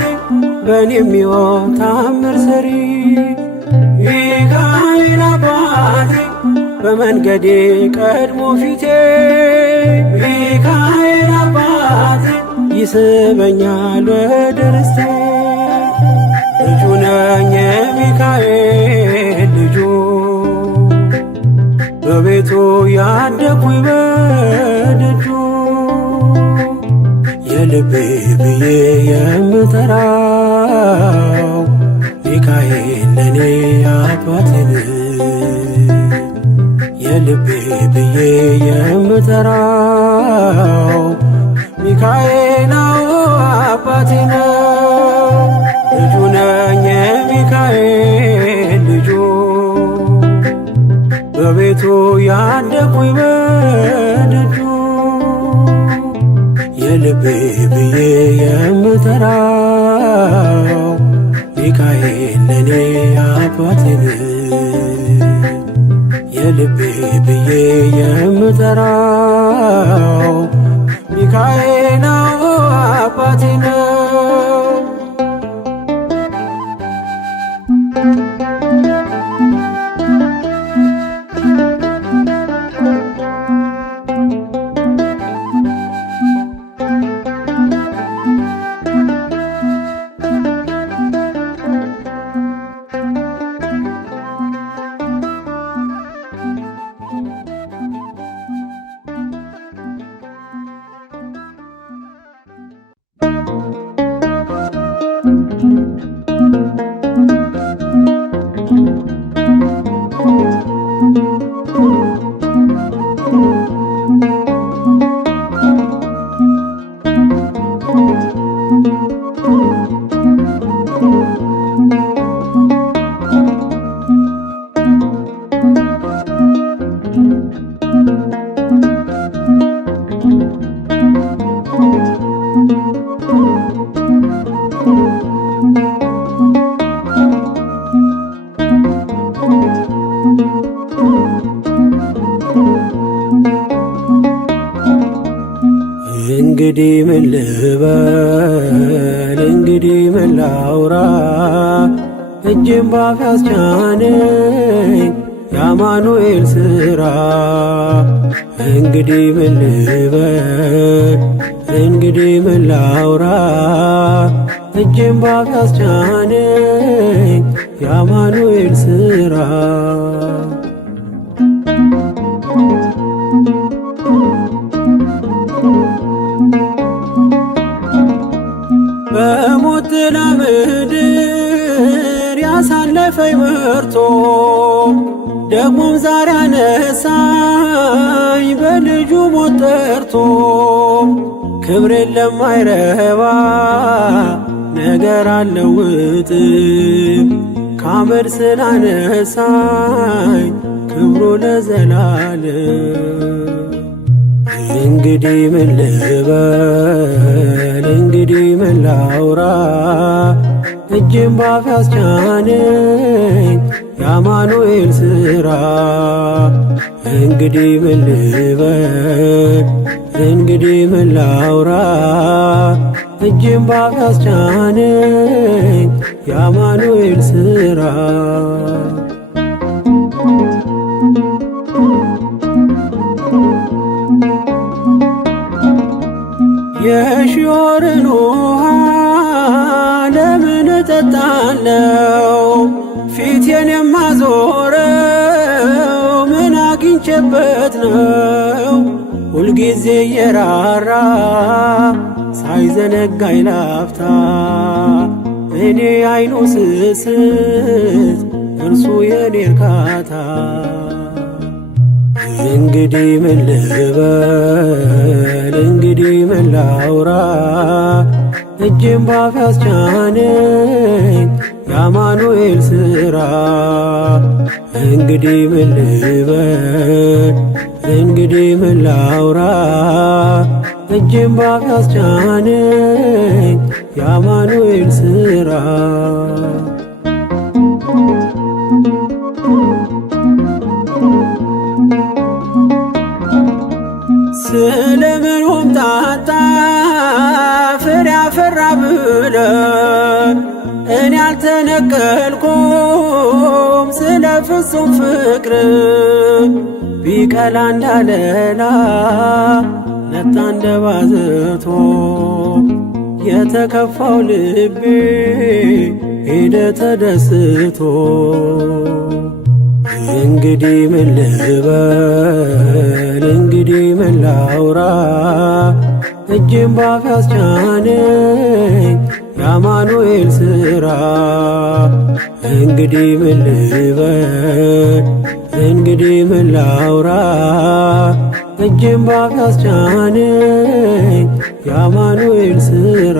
በእኔ የሚሆን ታምር ሰሪ ሚካኤል አባቴ በመንገዴ ቀድሞ ፊቴ ሚካኤል አባቴ ይስበኛል ወደ ርስቴ ልጁ ነኝ የሚካኤል ልጁ በቤቱ ያደኩኝ በደጁ የልቤ ብዬ የምጠራው ሚካኤል ለኔ አባቴ የልቤ ብዬ የምጠራው ሚካኤል አባቴ ነው። ልጁ ነኝ የሚካኤል ልጁ በቤቱ ያደኩኝ በደጁ የልቤ ብዬ የምጠራው ሚካኤል ለኔ አባቴ የልቤ ብዬ የምጠራው ሚካኤል አባቴ ነው። እንግዲህ ምን ልበል እንግዲህ ምን ላውራ እጄን ባፍ ያስቻነኝ የአማኑኤል ሥራ። እንግዲህ ምን ልበል እንግዲህ ምን ላውራ እጄን ባፍ ያስቻነኝ የአማኑኤል ሥራ። በሞት ጥላ ምድር ያሳለፈኝ መርቶ ደግሞም ዛሬ አነሳኝ በልጁ ሞት ጠርቶ። ክብሬን ለማይረባ ነገር አልለውጥም ከአመድ ስላነሳኝ ክብሩ ለዘላለም። እንግዲህ ምን ልበል እንግዲህ ምን ላውራ እጄን ባፍ ያስቻነኝ የአማኑኤል ሥራ። እንግዲህ ምን ልበል እንግዲህ ምን ላውራ እጄን ባፍ ያስቻነኝ የአማኑኤል ሥራ። የሺዮርን ውሃ ለምን እጠጣለው? ፊቴን የማዞረው ምን አግኝቼበት ነው? ሁልጊዜ የራራ ሳይዘነጋኝ ላፍታ እኔ አይኑ ስስት እርሱ የኔ እርካታ። እንግዲህ ምን ልበል እንግዲህ ምን ላውራ እጄን ባፍ ያስቻነኝ የአማኑኤል ሥራ። እንግዲህ ምን ልበል እንግዲህ ምን ላውራ እጄን ባፍ ያስቻነኝ የአማኑኤል ሥራ። ስለምን ሆምጣጣ ፍሬ አፈራ ብለህ እኔ አልተነቀልኩም ስለ ፍጹም ፍቅር። ቢቀላ እንዳለላ ነጣ እንደ ባዘቶ የተከፋው ልቤ ሄደ ተደስቶ። እንግዲህ ምን ልበል እንግዲህ ምን ላውራ እጄን ባፍ ያስቻነኝ የአማኑኤል ሥራ። እንግዲህ ምን ልበል እንግዲህ ምን ላውራ እጄን ባፍ ያስቻነኝ የአማኑኤል ሥራ።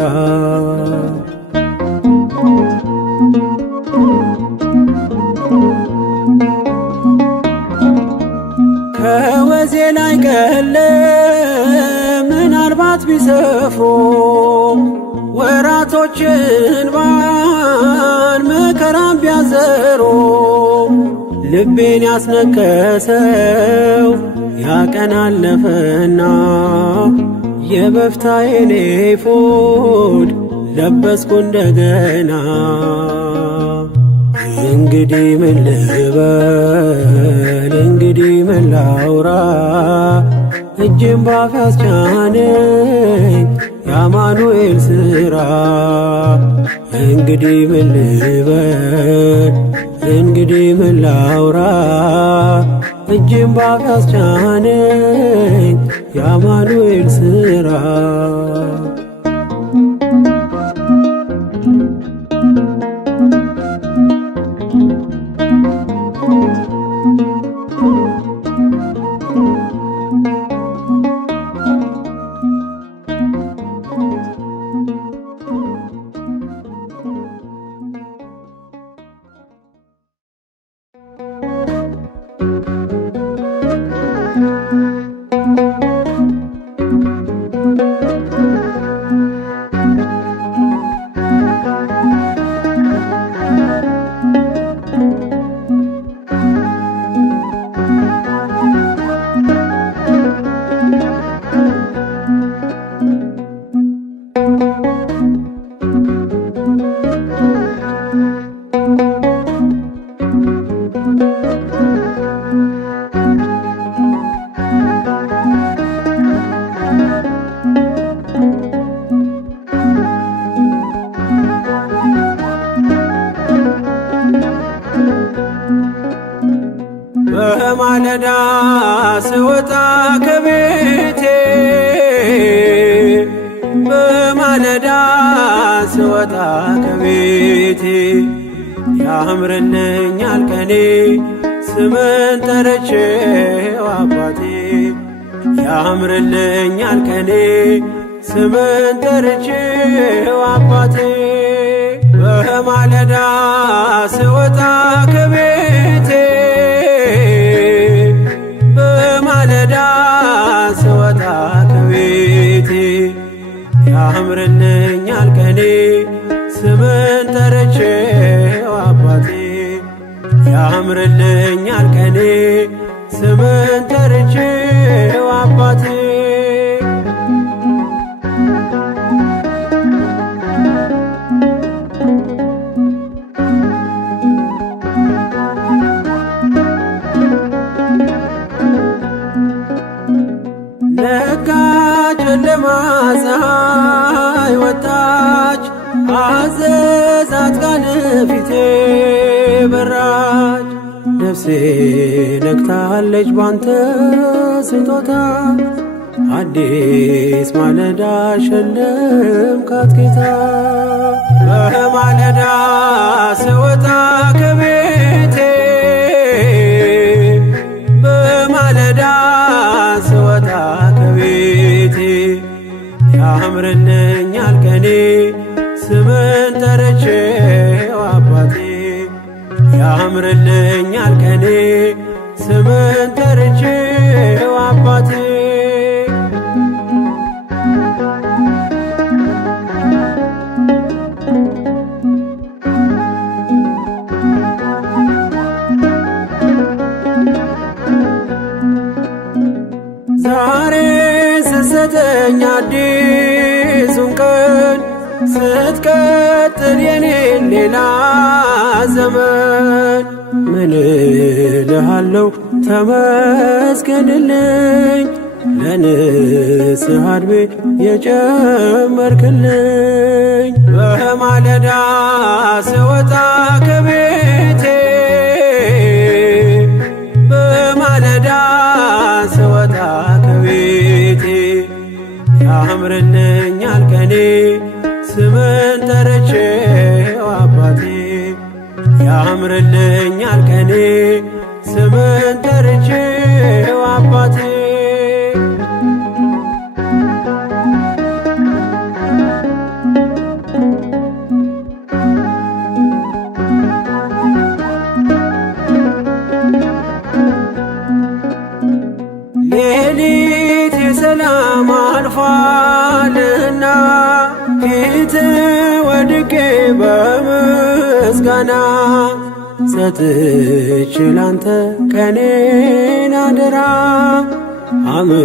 ከወዜ ላይ ቀለ ምናልባት ቢሰፍሩ ወራቶችን ባን መከራም ቢያዘሩ ልቤን ያስነከሰው ያቀን አለፈና የበፍታዬን ኤፉድ ለበስኩ እንደገና። እንግዲህ ምን ልበል እንግዲህ ምን ላውራ እጄን ባፍ ያስቻነኝ የአማኑኤል ሥራ። እንግዲህ ምን ልበል እንግዲህ ምን ላውራ እጄን ባፍ ያስቻነኝ የአማኑኤል ሥራ። በማለዳ ስወጣ ከቤቴ በማለዳ ስወጣ ከቤቴ ያምርልኛል ቀኔ ስምን ጠርቼው አባቴ ያምርልኛል ቀኔ ስምን ጠርቼው አባቴ በማለዳ ስወጣ ከቤቴ በማለዳ ስወጣ ከቤቴ ያምርልኛል ቀኔ ስምን ጠርቼው አባቴ ያምርልኛል ቀኔ ስምን ጠርቼው አባቴ ነጋ ጨለማ ፀሐይ ወጣች አዘዛት ቀን ፊቴ በራች ነፍሴ ነግታለች ባንተ ስጦታ አዲስ ማለዳ ሸለምካት ጌታ በማለዳ ስወጣ ከቤቴ በማለዳ ስወጣ ከቤቴ ያምርልኛል ቀኔ ስምን ጠርቼው አባቴ ያምርልኛል ቀኔ ስምን ጠርቼው አባቴ ዛሬ ስትሰጠኝ አዲሱን ቀን ስትቀጥል የኔን ሌላ ዘመን ምን እልሃለሁ ተመስገንልኝ ለንስሐ ዕድሜ የጨመርክልኝ በማለዳ ስወጣ ከቤቴ በማለዳ ስወጣ ከቤቴ ያምርልኛል ቀኔ ስምን ጠርቼው አባቴ ያምርልኛል ቀኔ ስምን ጠርቼው አባቴ ሌሊት የሰላም አልፏልና ፊት ወድቄ በምስጋና ሰጥቼ ላንተ ቀኔን አደራ አምኜ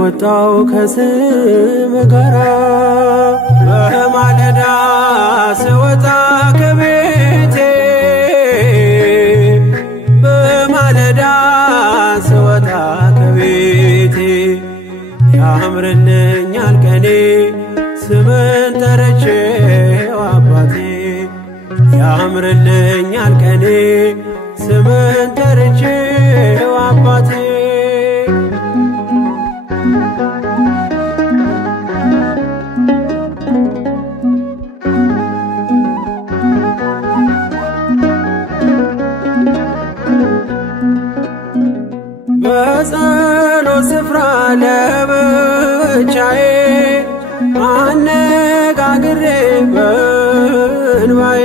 ወጣው ከስም ጋራ በማለዳ ስወጣ ከቤቴ በማለዳ ስወጣ ከቤቴ ያምርልኛል ቀኔ ስምን ጠርቼው አባቴ ያምርልኛል ቀኔ ስምን ጠርቼው አባቴ በጸሎት ስፍራ ለብቻዬ አነጋግሬ በእንባዬ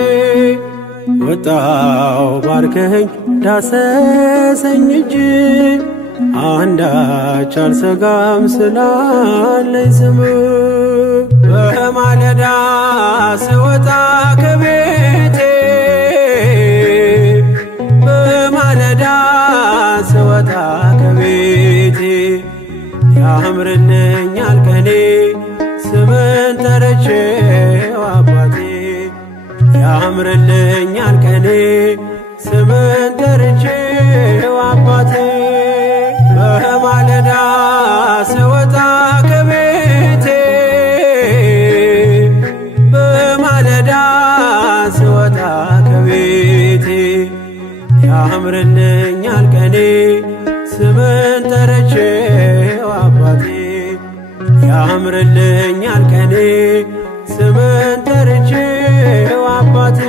ወጣው ባርከኸኝ ዳሰሰኝ እጅ አንዳች አልሰጋም ስላለኝ ስም በማለዳ ስወጣ ከቤቴ በማለዳ ስወጣ ከቤቴ ያምርልኛል ቀኔ ስምን ጠርቼው አባቴ ያምርልኛል ቀኔ ስምን ጠርቼው አባቴ በማለዳ ስወጣ ከቤቴ በማለዳ ስወጣ ከቤቴ ያምርልኝ ያምርልኛል ቀኔ ስምን ጠርቼው አባቴ ያምርልኛል ቀኔ ስምን ጠርቼው አባቴ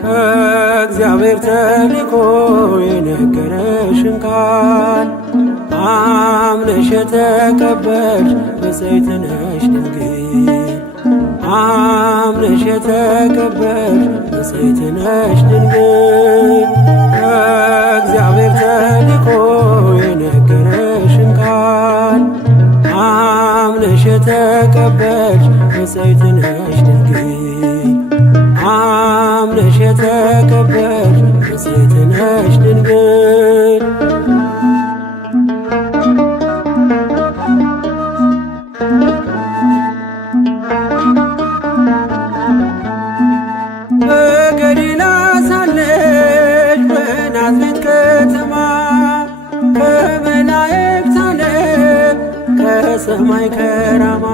ከእግዚአብሔር ተልኮ የነገረሽን ቃል አምነሽ የተቀበልሽ ብፅዕት ነሽ ድንግል አምነሽ የተቀበልሽ ብፅዕት ነሽ ድንግል ከእግዚአብሔር ተልኮ የነገረሽን ቃል አምነሽ የተቀበልሽ ብፅዕት ነሽ ድንግል አምነሽ የተቀበልሽ ብፅዕት ነሽ ድንግል በገሊላ ሳለች በናዝሬት ከተማ ከመላእክት አለቃ ከሰማይ ከራማ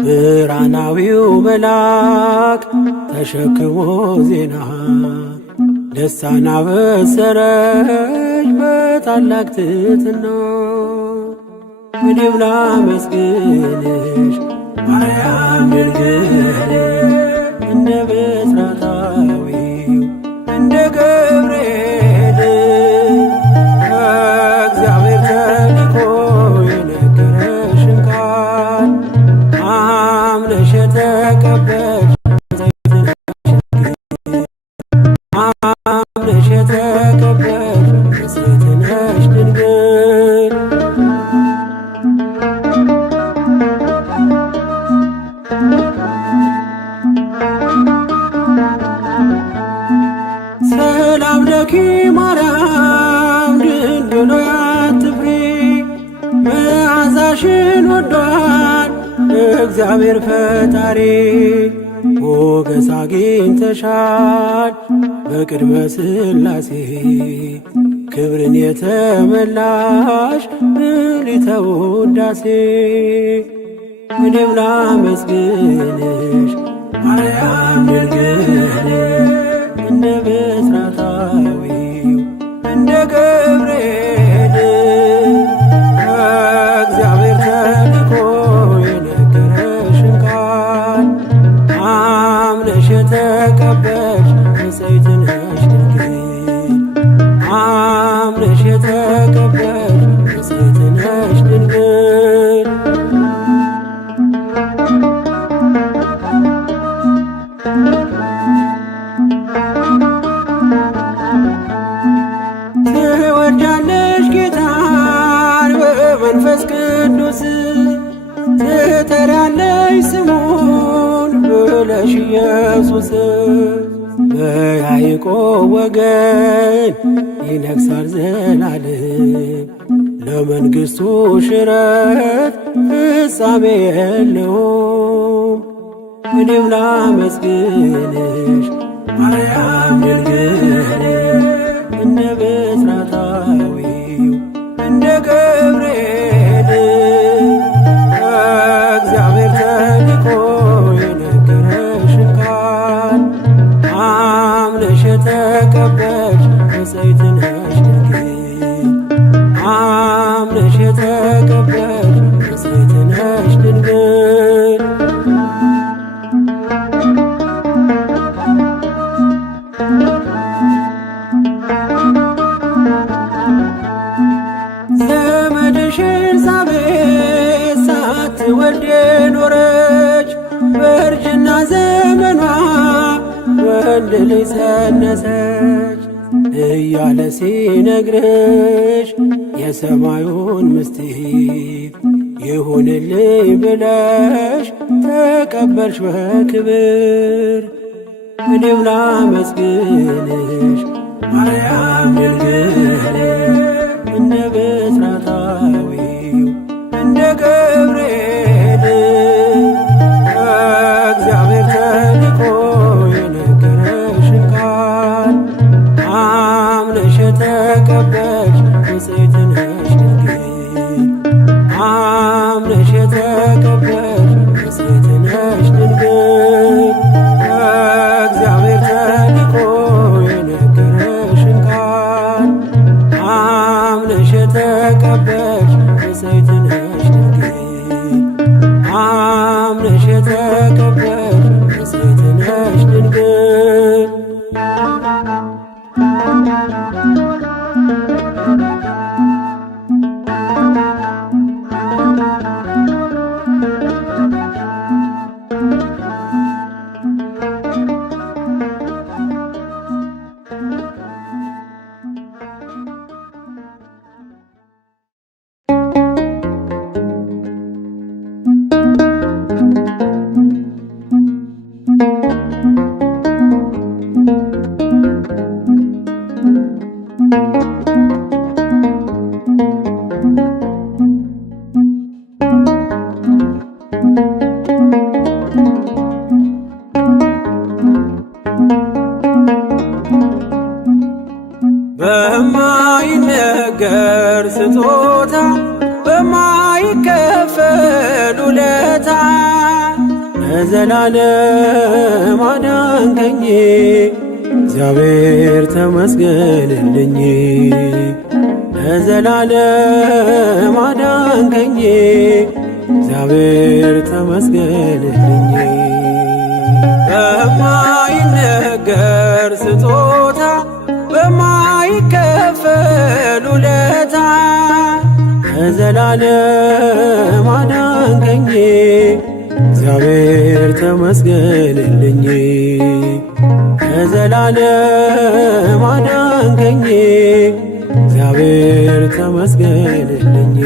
ብርሃናዊው መልአክ ተሸክሞ ዜና ደስታን አበሰረች በታላቅ ትሕትና እኔም ላመስግንሽ ማርያም ድንግል እንደ ብስራታዊው እንደ ገብርኤል ከእግዚአብሔር ተልኮ የነገረሽን ቃል አምነሽ የተቀበልሽ አምነሽ የተቀበልሽ ብፅዕት ነሽ ድንግል ሰላም ለኪ ማርያም ድንግል ሆይ አትፍሪ መዓዛሽን ወዷል እግዚአብሔር ፈጣሪ ሞገስ አግኝተሻል በቅድመ ሥላሴ ክብርን የተመላሽ ምልዕተ ውዳሴ እኔም ላመስግንሽ ማርያም ድንግል እንደ ብስራታዊው እንደ ገብርኤል ከእግዚአብሔር ተልኮ የነገረሽን ቃል አምነሽ የተቀበልሽ ብፅዕት ነሽ ድንግል አምነሽ የተቀበልሽ ብፅዕት ነሽ ድንግል ትወልጃለሽ ጌታን በመንፈስ ቅዱስ ትጠሪያለሽ ስሙን ብለሽ ኢየሱስ በያዕቆብ ወገን ይነግሣል ዘላለም ለመንግሥቱ ሽረት ፍጻሜ የለውም እኔም ላመስግንሽ ማርያም ድንግል እንደ ብስራታዊው እንደ ገብርኤል ከእግዚአብሔር ተልኮ የነገረሽን ቃል አምነሽ የተቀበልሽ ብፅዕት ነሽ ድንግል አምነሽ የተቀበልሽ ብፅዕት ነሽ ድንግል ዘመድሽን ሳበ ልጅ ጸነሰች እያለ ሲነግርሽ የሰማዩን ምስጢር ይሁንልኝ ብለሽ ተቀበልሽ በክብር። እኔም ላመስግንሽ ማርያም ድንግል እንደ ብስራታዊው እንደ ገብርኤል እግዚአብሔር ተልኮ የነገረሽን ቃል አምነሽ የተቀበልሽ ንጽሕት ነሽ ድንግል አምነሽ የተቀበልሽ ንጽሕት ነሽ ድንግል እግዚአብሔር ተልኮ የነገረሽን ቃል አምነሽ የተቀበልሽ ንጽሕት ነሽ ድንግል አምነሽ የተቀበልሽ ንጽሕት ነሽ ድንግል። በማይነገር ስጦታ በማይከፈል ውለታ ለዘላለም አዳንከኝ እግዚአብሔር ተመስገንልኝ። ለዘላለም አዳንከኝ እግዚአብሔር ተመስገንልኝ። በማይነገር ስጦታ በማይከፈል ውለታ ለዘላለም አዳንከኝ እግዚአብሔር ተመስገንልኝ። ለዘላለም አዳንከኝ እግዚአብሔር ተመስገንልኝ።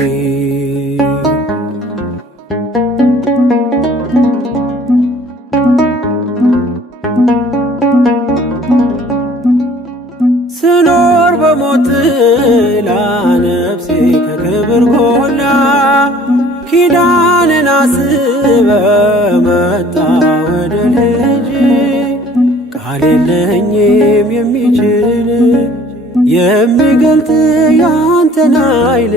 ስኖር በሞት ጥላ ነፍሴ ከክብር ጎላ ኪዳንን አስበ መጣ ወደ ልጅ ቃል የለኝም የሚችል የሚገልጥ ያንተን ኃይል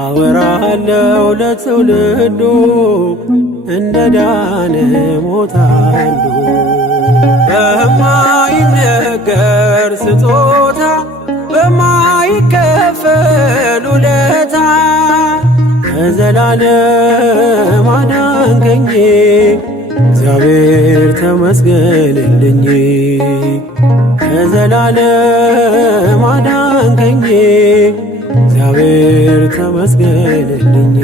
አወራለው ለትውልዱ እንደ ዳነ ሞት አንዱ በማይነገር ስጦታ በማይከፈል ውለታ ለዘላለም አዳንከኝ እግዚአብሔር ተመስገንልኝ። ለዘላለም አዳንከኝ እግዚአብሔር ተመስገንልኝ።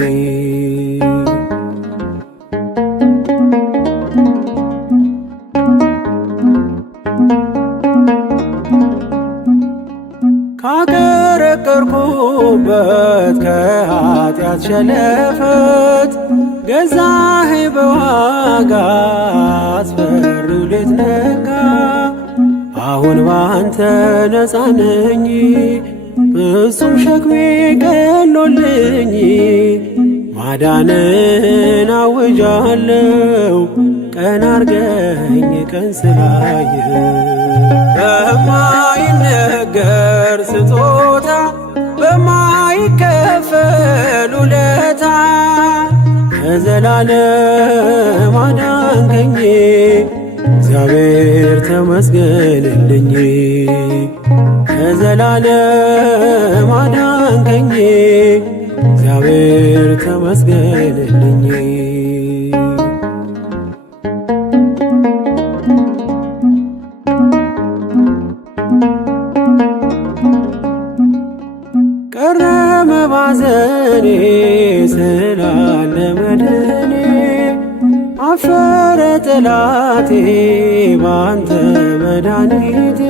ካቀረቀርኩበት ከኃጢአት ሸለፈት ገዛህ በዋጋ አስፈሪው ሌት ነጋ። አሁን ባንተ ነፃ ነኝ ፍጹም ሸክሜ ቀሎልኝ ማዳንን አውጃለው ቀን አርገኝ ቀን ስላየህ በማይነገር ስጦታ በማይከፈል ውለታ ለዘላለም አዳንከኝ እግዚአብሔር ተመስገንልኝ። ለዘላለም አዳንከኝ እግዚአብሔር ተመስገንልኝ። ቀረመ ባዘኔ ስላለ መድኔ አፈረ ጠላቴ ባንተ መድኃኒቴ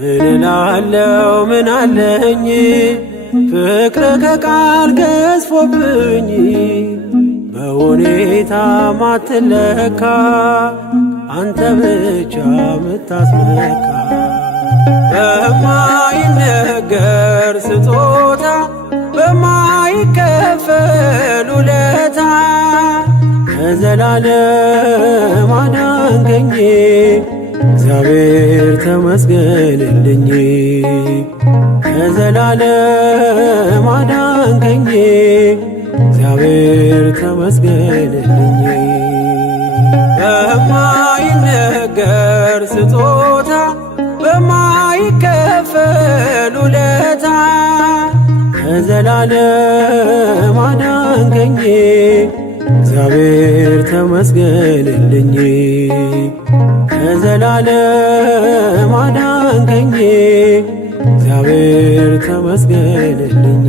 ምን እላለሁ ምን አለኝ ፍቅር ከቃል ገዝፎብኝ በሁኔታ ማትለካ አንተ ብቻ ምታስመካ በማይነገር ስጦታ በማይከፈል ውለታ ከዘላለም አዳንከኝ እግዚአብሔር ተመስገንልኝ ከዘላለም አዳንከኝ እግዚአብሔር ተመስገንልኝ በማይነገር ስጦታ በማይከፈል ውለታ ከዘላለም አዳንከኝ እግዚአብሔር ተመስገንልኝ ከዘላለም አዳንከኝ እግዚአብሔር ተመስገንልኝ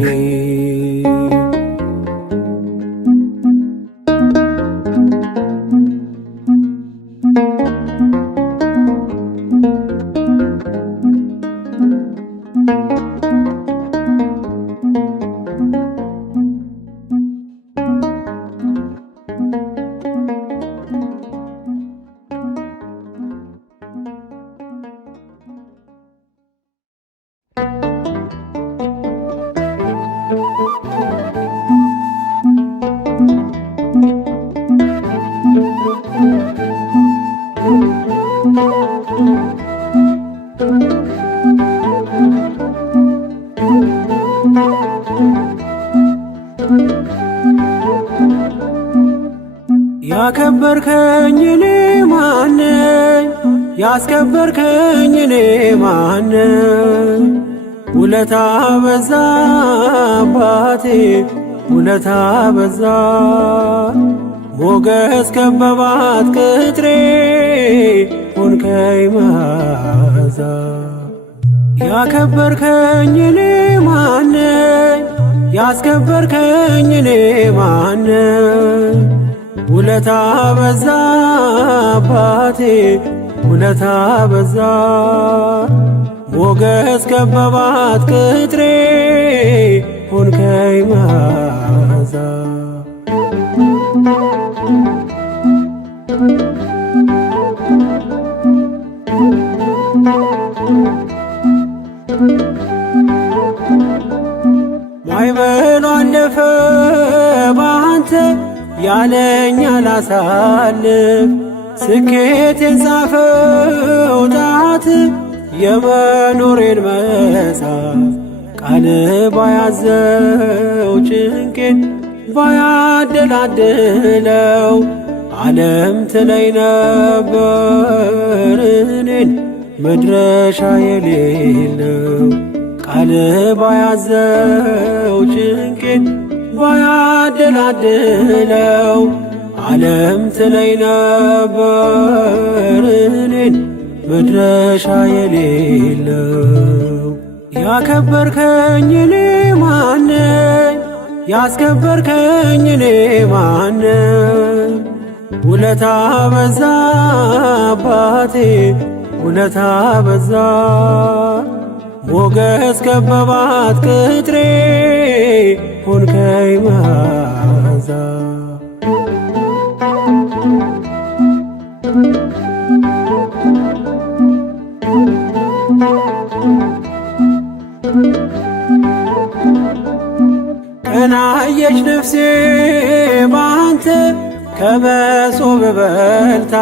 ያከበርከኝ እኔ ማነኝ? ያስከበርከኝ እኔ ማነኝ? ውለታ በዛ አባቴ ውለታ በዛ ሞገስ ከበባት ቅጥሬ ሆንከኝ መዓዛ ያከበርከኝ እኔ ማነኝ? ያስከበርከኝ እኔ ማነኝ? ውለታ በዛ አባቴ ውለታ በዛ ሞገስ ከበባት ቅጥሬ ሆንከኝ መዓዛ ማዕበሉ አለፈ ባንተ ያለኝ አላሳልፍ ስኬቴን ጻፈው ጣት የመኖሬን መጽሐፍ ቃል ባያዘው ጭንቄን ባያደላድለው ዓለም ትለይ ነበር እኔን መድረሻ የሌለው ቃል ባያዘው ጭንቄን ባያደላድለው ዓለም ትለይ ነበር እኔን መድረሻ የሌለው ያከበርከኝ እኔ ማነኝ? ያስከበርከኝ እኔ ማነኝ? ውለታ በዛ አባቴ ውለታ በዛ ሞገስ ከበባት ቅጥሬ ሆንከኝ መዓዛ ቀናየች ነፍሴ ባንተ ከመሶብ በልታ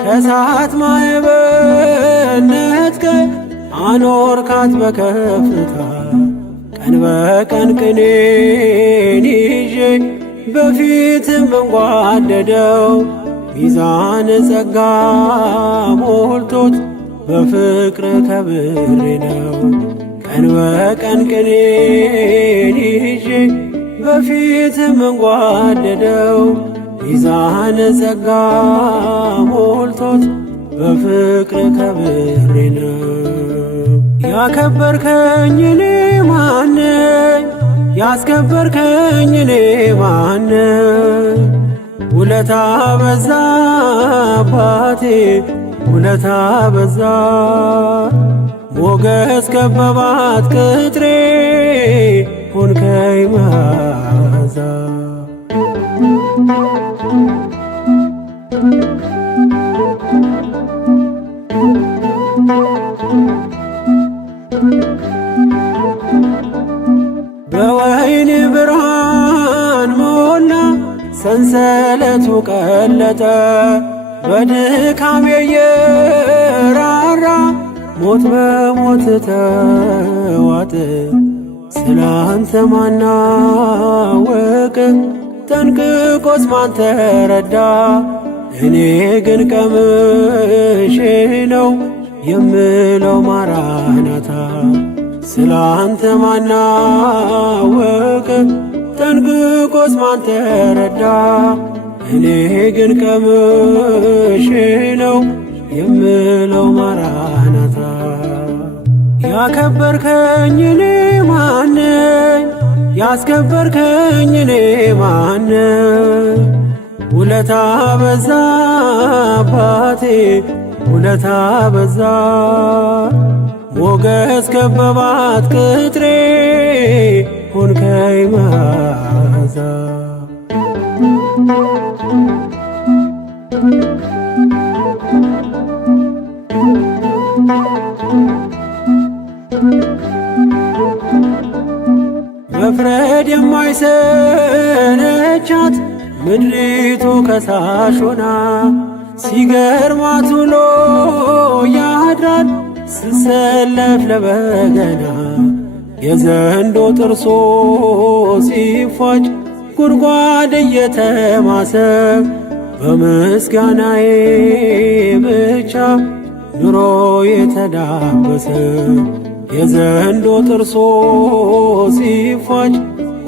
ከእሳት ማዕበል ነጥቀህ አኖርካት በከፍታ ቀን በቀን ቅኔን ይዤ በፊትም እንጓደደው ሚዛን ጸጋ ሞልቶት በፍቅር ከብሬ ነው ቀን በቀን ቅኔን ይዤ በፊትም እንጓደደው ሚዛን ጸጋ ሞልቶት በፍቅር ከብሬ ነው ያከበርከኝ እኔ ማነኝ? ያስከበርከኝ እኔ ማነኝ? ውለታ በዛ አባቴ ውለታ በዛ ሞገስ ከበባት ቅጥሬ ሆንከኝ መዓዛ በወይን ብርሃን ሞላ ሰንሰለቱ ቀለጠ በድካሜ የራራ ሞት በሞት ተዋጠ ስላንተ ማናወቅ ጠንቅቆስ ማን ተረዳ እኔ ግን ቀምሼ ነው የምለው ማራናታ ስላንተ ማናወቅ ጠንቅቆስ ማን ተረዳ እኔ ግን ቀምሼ ነው የምለው ማራናታ ያከበርከኝ እኔ ማነኝ ያስከበርከኝ እኔ ማነኝ ውለታ በዛ አባቴ ውለታ በዛ ሞገስ ከበባት ቅጥሬ ሆንከኝ መዓዛ መፍረድ የማይሰለቻት ምድሪቱ ከሳሽ ሆና ሲገርማት ውሎ ያድራል ስሰለፍ ለበገና የዘንዶ ጥርሶ ሲፏጭ ጉድጓድ እየተማሰ በምስጋናዬ ብቻ ኑሮ የተዳበሰ የዘንዶ ጥርሶ ሲፏጭ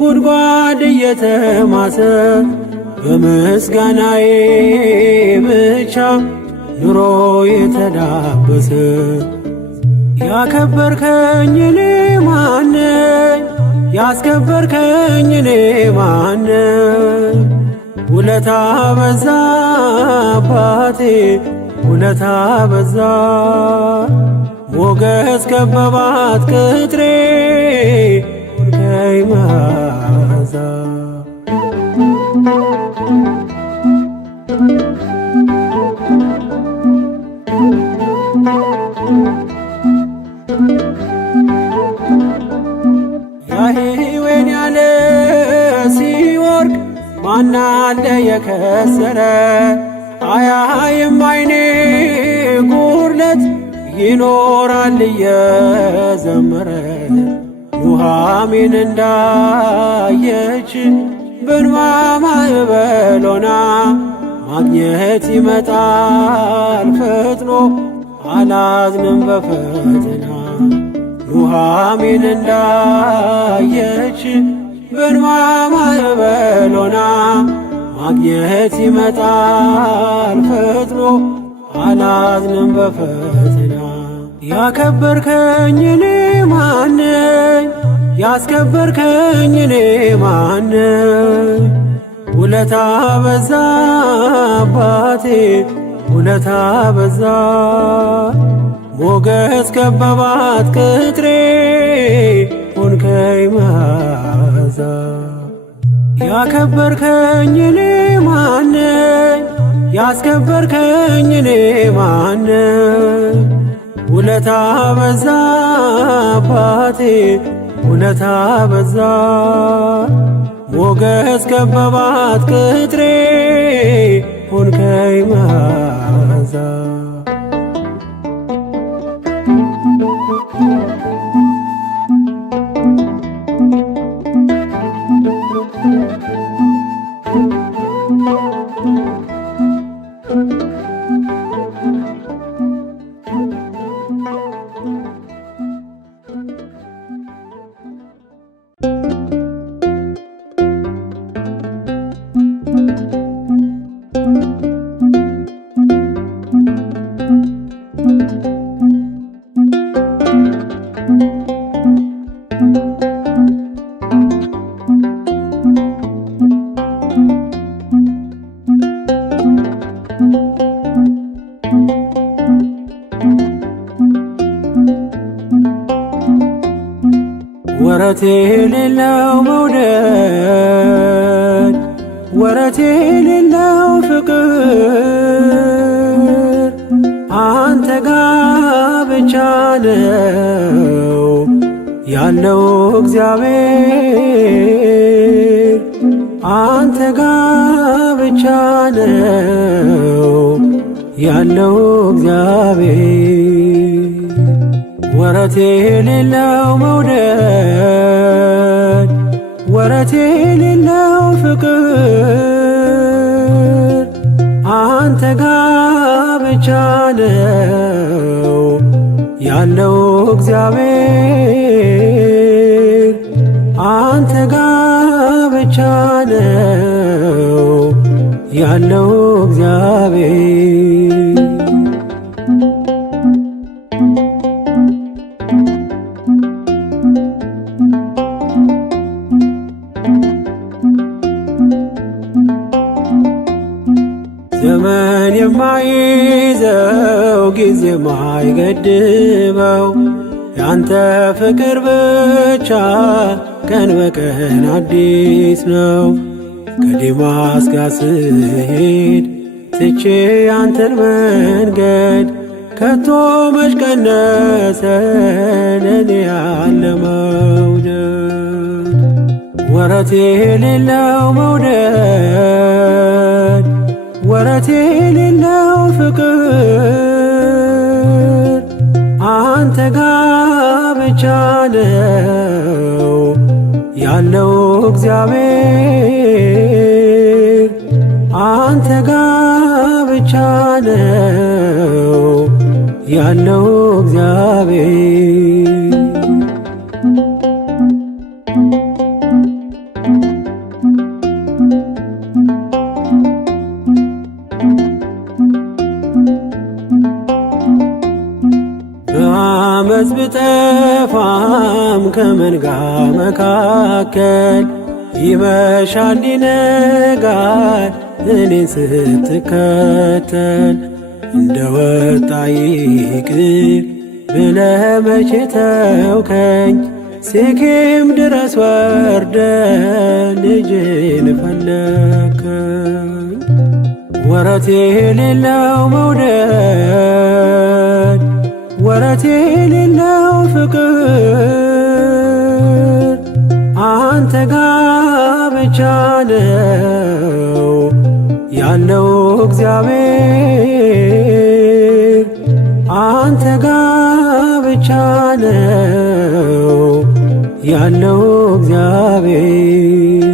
ጉድጓድ እየተማሰ በምስጋናዬ ብቻ ኑሮ የተዳበሰ ያከበርከኝ እኔ ማነኝ ያስከበርከኝ እኔ ማነኝ ውለታ በዛ አባቴ ውለታ በዛ ሞገስ ከበባት ቅጥሬ ሆንከኝ መዓዛ ያህዌን ያለ ሲወርቅ ማናለ የከሰረ አያይም አይኔ ጉድለት ይኖራል እየዘመረ ኑሃሚን እንዳየች በእንባ ማዕበል ሆና ማግኘት ይመጣል ፈጥኖ አላዝንም በፈተና ኑሃሚን እንዳየች በእንባ ማዕበል ሆና ማግኘት ይመጣል ፈጥኖ አላዝንም በፈተና ያከበርከኝ እኔ ማነኝ ያስከበርከኝ እኔ ማነኝ ውለታ በዛ አባቴ ውለታ በዛ ሞገስ ከበባት ቅጥሬ ሆንከኝ መዓዛ ያከበርከኝ እኔ ማነኝ ያስከበርከኝ እኔ ማነኝ ውለታ በዛ አባቴ ውለታ በዛ ሞገስ ከበባት ቅጥሬ ሆንከኝ መዓዛ ወረት የሌለው መውደድ ወረት የሌለው ፍቅር አንተ ጋ ብቻ ነው ያለው እግዚአብሔር አንተ ጋ ብቻ ነው ያለው እግዚአብሔር ወረት የሌለው መውደድ ወረት የሌለው ፍቅር አንተ ጋ ብቻ ነው ያለው እግዚአብሔር አንተ ጋ ብቻ ነው ያለው እግዚአብሔር ዘመን የማይዘው ጊዜ የማይገድበው ያንተ ፍቅር ብቻ ቀን በቀን አዲስ ነው። ከዴማስ ጋር ስሄድ ትቼ ያንተን መንገድ ከቶ መች ቀነሰ ለኔ ያለ መውደድ ወረት የሌለው መውደድ ወረት የሌለው ፍቅር አንተ ጋ ብቻ ነው ያለው እግዚአብሔር አንተ ጋ ብቻ ነው ያለው እግዚአብሔር በአመፅ ብጠፋም ከመንጋ መካከል ይመሻል ይነጋል እኔን ስትከተል እንደ ወጣ ይቅር ብለህ መቼ ተውከኝ ሴኬም ድረስ ወርደ ልጅን ፈለከኝ ወረት የሌለው መውደድ ወረት የሌለው ፍቅር አንተ ጋ ብቻ ነው ያለው እግዚአብሔር አንተ ጋ ብቻ ነው ያለው እግዚአብሔር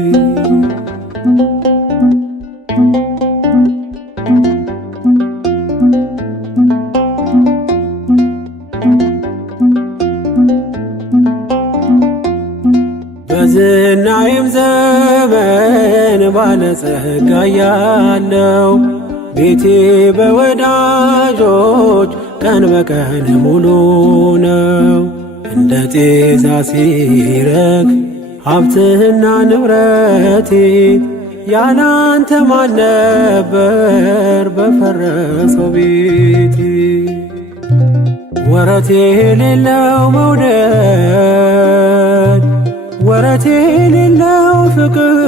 በዝናዬም ዘመን ባለጸጋ ያለው ቤቴ በወዳጆች ቀን በቀን ሙሉ ነው። እንደ ጤዛ ሲረግፍ ሀብትህና ንብረቴ ያላንተ ማን ነበር በፈረሰው ቤቴ ወረት የሌለው መውደድ ወረት የሌለው ፍቅር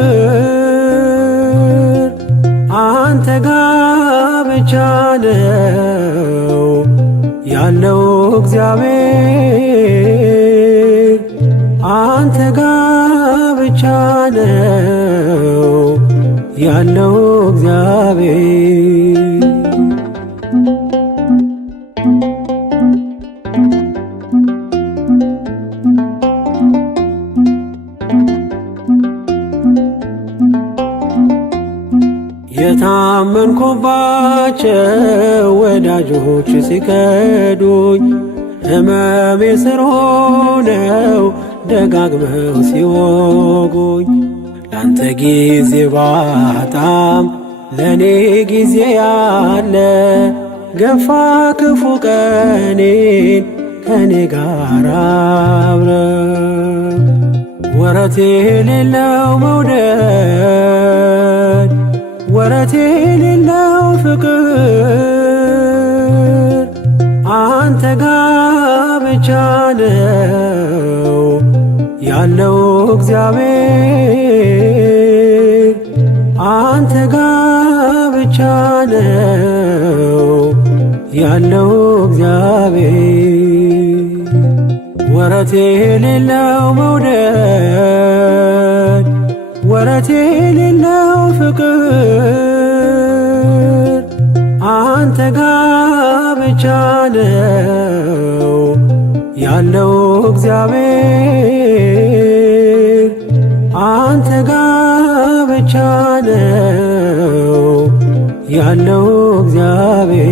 አንተ ጋ ብቻ ነው ያለው እግዚአብሔር አንተ ጋ ብቻ ነው ያለው እግዚአብሔር የታመንኩባቸው ወዳጆች ሲከዱኝ ሕመሜ ስር ሆነው ደጋግመው ሲወጉኝ ላንተ ጊዜ ባጣም ለኔ ጊዜ ያለ ገፋ ክፉ ቀኔን ከኔ ጋር አብረ ወረት የሌለው መውደድ ወረት የሌለው ፍቅር አንተ ጋ ብቻ ነው ያለው እግዚአብሔር አንተ ጋ ብቻ ነው ያለው እግዚአብሔር። ወረት የሌለው መውደድ ወረት የሌለው ፍቅር አንተ ጋ ብቻ ነው ያለው እግዚአብሔር። አንተ ጋ ብቻ ነው ያለው እግዚአብሔር።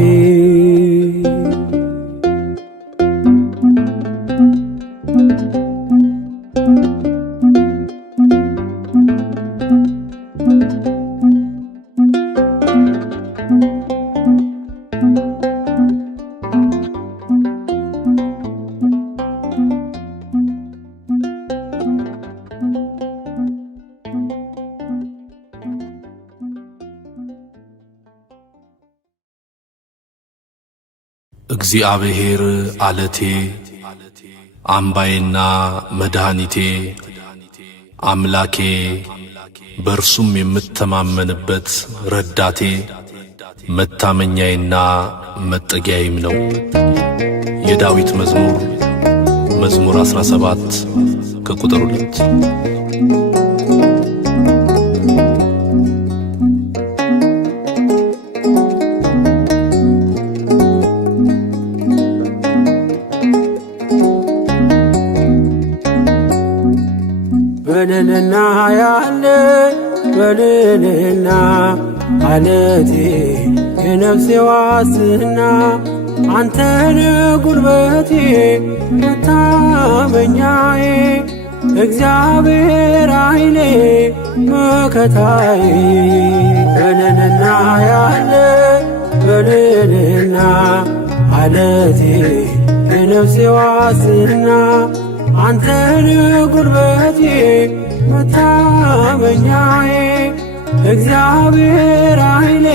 እግዚአብሔር አለቴ አምባዬና መድኃኒቴ አምላኬ በእርሱም የምተማመንበት ረዳቴ መታመኛዬና መጠጊያዬም ነው። የዳዊት መዝሙር 17 ከቁጥር 2። በልልና ያለ በልልና አለቴ የነፍሴ ዋስትና አንተነ ጉልበቴ መታመኛዬ እግዚአብሔር ኃይሌ መከታዬ። በልልና ያለ በልልና አለቴ የነፍሴ ዋስትና አንተነ ጉልበቴ መታመኛዬ እግዚአብሔር ኃይሌ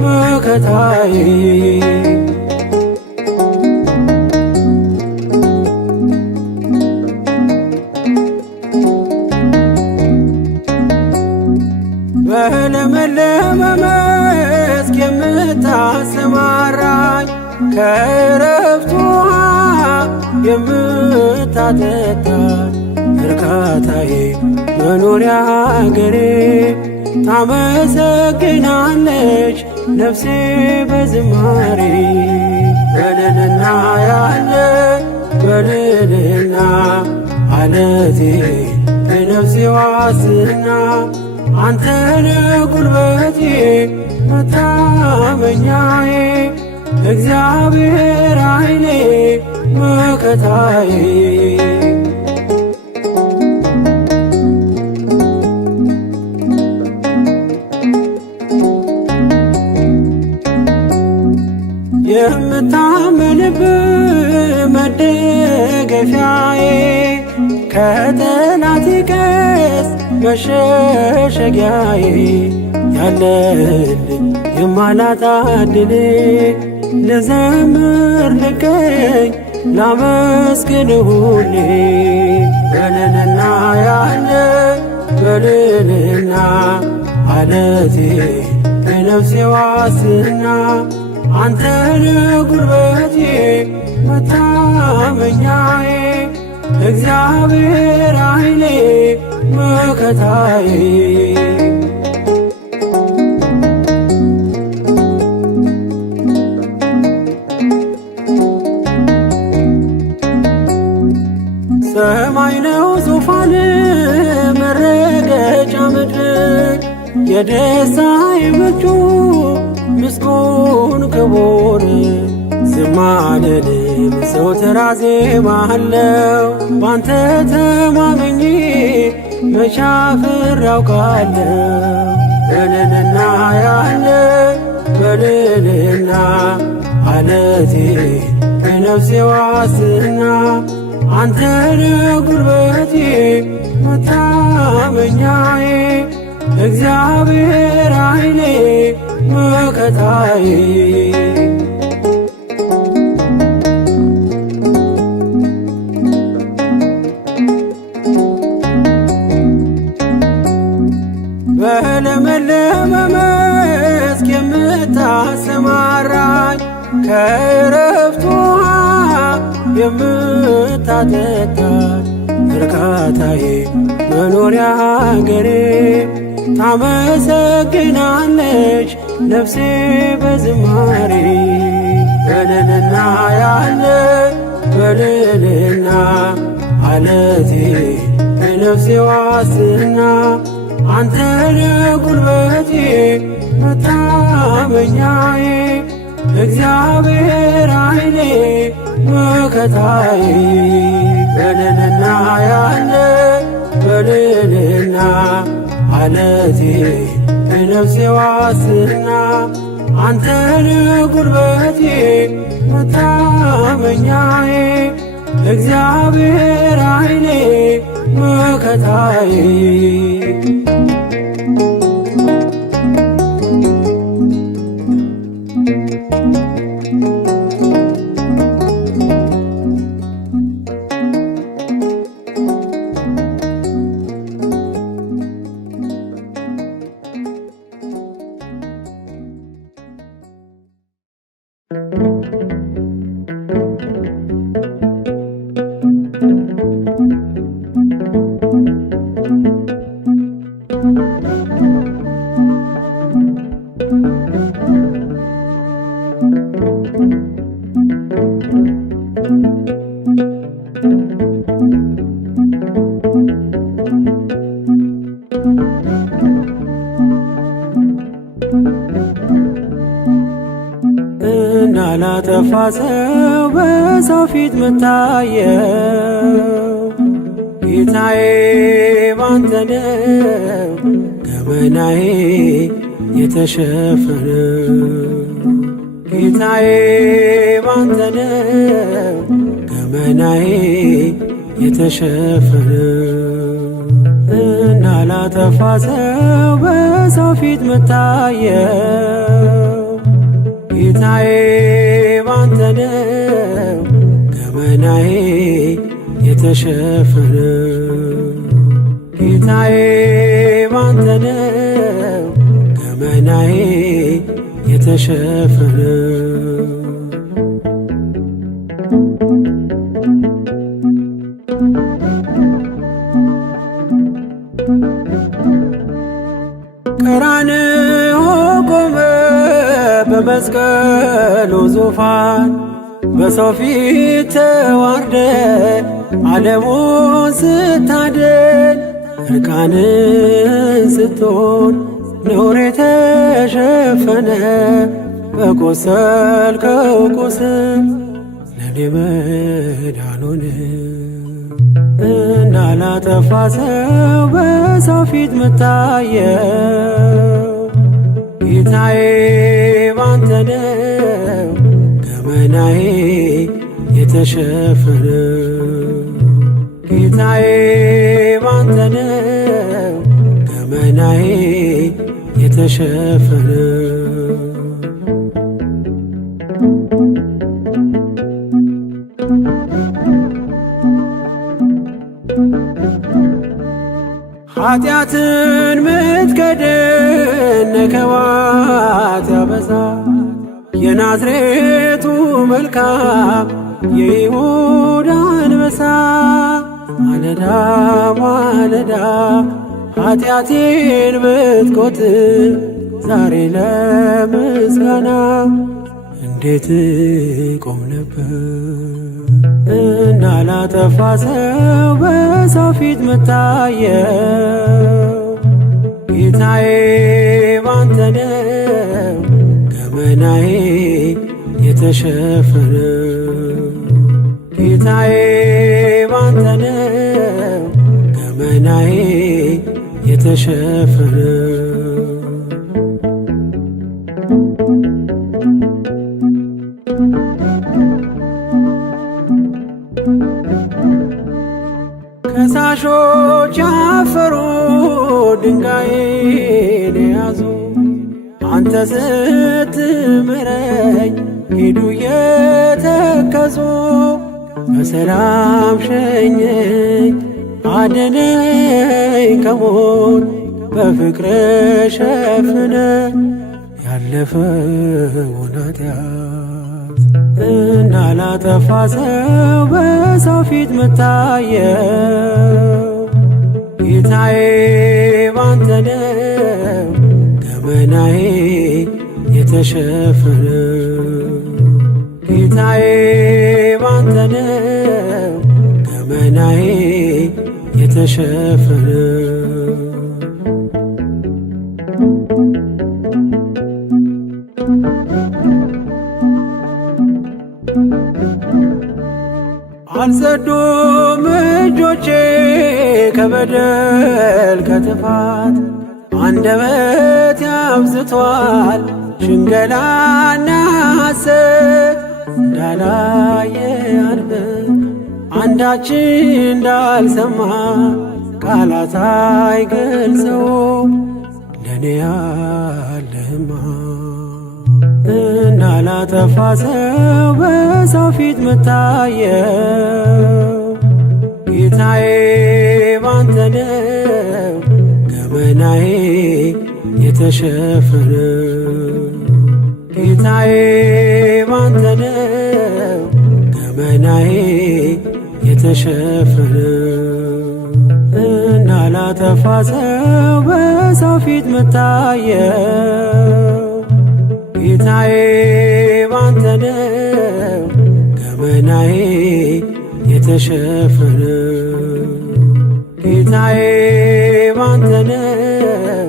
መከታዬ። በለመለመ መስክ የምታሰማራኝ ከዕረፍት ውኃ የምታጠጣኝ እርካታዬ መኖሪያ አገሬ ታመሰግናለች ነፍሴ በዝማሬ። በልልና ያለ በልልና አለቴ የነፍሴ ዋስትና አንተነ ጉልበቴ መታመኛዬ እግዚአብሔር ኃይሌ መከታዬ። የምታመንብህ መደገፊያዬ ከጠላቴ ቀስት መሸሸጊያዬ ያለልኝ የማላጣ ዕድሌ ልዘምር ልገኝ ላመስግን ሁሌ። በልልና ያለ በልልና አለቴ የነፍሴ ዋስትና አንተነ ጉልበቴ መታመኛዬ እግዚአብሔር ኃይሌ መከታዬ። ሰማይ ነው ዙፋን መረገጫ ምድር የደስታዬ ምንጩ ምስጉን ክቡር። ዝም አልልም ዘወትር አዜማለሁ ባንተ ተማምኜ መቼ አፍሬ አውቃለሁ። በልልና ያለ በልልና አለቴ የነፍሴ ዋስትና አንተነ ጉልበቴ መታመኛዬ እግዚአብሔር ኃይሌ መከታዬ። ከዕረፍት ውኃ የምታጠጣኝ እርካታዬ መኖሪያ አገሬ ታመሰግናለች ነፍሴ በዝማሬ በልልና ያለ በልልና አለቴ የነፍሴ ዋስትና አንተነ ጉልበቴ መታመኛዬ እግዚአብሔር ኃይሌ መከታዬ በልልና ያለ በልልና አለቴ የነፍሴ ዋስትና አንተነ ጉልበቴ መታመኛዬ እግዚአብሔር ኃይሌ መከታዬ እንዳላጠፋ ሰው በሰው ፊት መታየው ጌታዬ ባንተ ነው ገመናዬ የተሸፈነው ጌታዬ ባንተ ነው ገመናዬ የተሸፈነው እንዳላጠፋ ሰው በሰው ፊት መታየው ጌታዬ ባንተ ነው ገመናዬ የተሸፈነው ጌታዬ ባንተ ነው ገመናዬ የተሸፈነው ቀራንዮ ቆመ በመስቀሉ ዙፋን በሰው ፊት ተዋርደ ዓለሙን ስታድን እርቃንን ስትሆን ነውር የተሸፈነ በቆሰልከው ቁስል ለኔ መዳን ሆነ እንዳላጠፋ ሰው በሰው ፊት መታየው ጌታዬ ባንተ ነው ገመናዬ የተሸፈነው ጌታዬ ባንተ ነው ገመናዬ የተሸፈነው ኃጢአትን ምትከድን ነከዋት ያበዛ የናዝሬቱ መልካም የይሁዳ አንበሳ ማለዳ ማለዳ ኃጢአቴን ብትቆጥር ዛሬ ለምስጋና እንዴት ቆም ነበር እንዳላጠፋ ሰው በሰው ፊት መታየው ጌታዬ ባንተ ነው ገመናዬ የተሸፈነው ጌታዬ ባንተ ነው ገመናዬ የተሸፈነው ከሳሾች ያፈሩ ድንጋይን ያዙ አንተ ስትምረኝ ሄዱ የተከዙ በሰላም ሸኘኝ አድነኝ ከሞት በፍቅር ሸፍነ ያለፈውን ኃጢአት እንዳላጠፋ ሰው በሰው ፊት ምታየው ጌታዬ ባንተ ነው ገመናዬ የተሸፈነው ጌታዬ ባንተ ነው ገመናዬ የተሸፈነው አልጸዱም እጆቼ ከበደል ከጥፋት አንደበት ያብዝቷል ሽንገላና ሐሰት እንዳላየ አንብብ አንዳች እንዳልሰማ ቃላት አይገልጸውም ለኔ ያለህማ እንዳላጠፋ ሰው በሰው ፊት ምታየው ጌታዬ ባንተ ነው ገመናዬ የተሸፈነው ጌታዬ ባንተ ነው ገመናዬ የተሸፈነው እንዳላጠፋ ሰው በሰው ፊት ምታየው ጌታዬ ባንተ ነው ገመናዬ የተሸፈነው ጌታዬ ባንተ ነው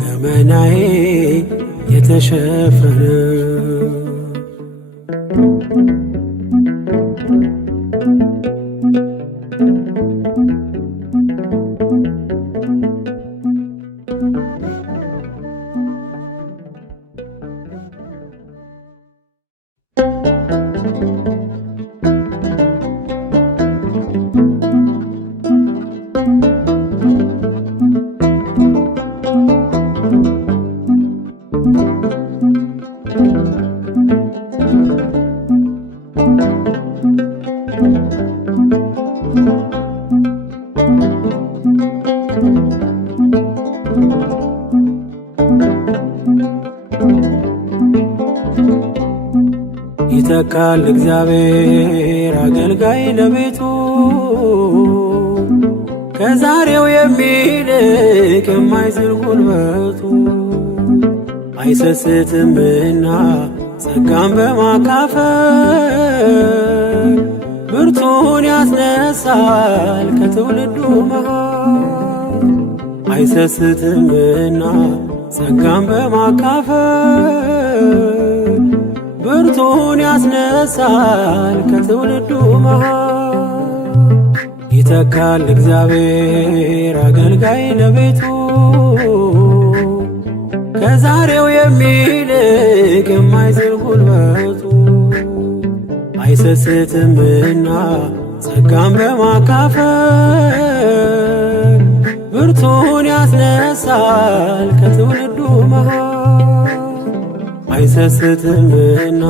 ገመናዬ የተሸፈነው ይተካል እግዚአብሔር አገልጋይ ለቤቱ ከዛሬው የሚልቅ የማይዝል ጉልበቱ አይሰስትምና ጸጋን በማካፈል ብርቱን ያስነሳል ከትውልዱ መሃል አይሰስትምና ጸጋን በማካፈል ብርቱን ያስነሳል ከትውልዱ መሃል ይተካል እግዚአብሔር አገልጋይ ለቤቱ ከዛሬው የሚልቅ የማይዝል ጉልበቱ አይሰስትምና ጸጋን በማካፈል ብርቱን ያስነሳል ከትውልዱ መሃል አይሰስትምና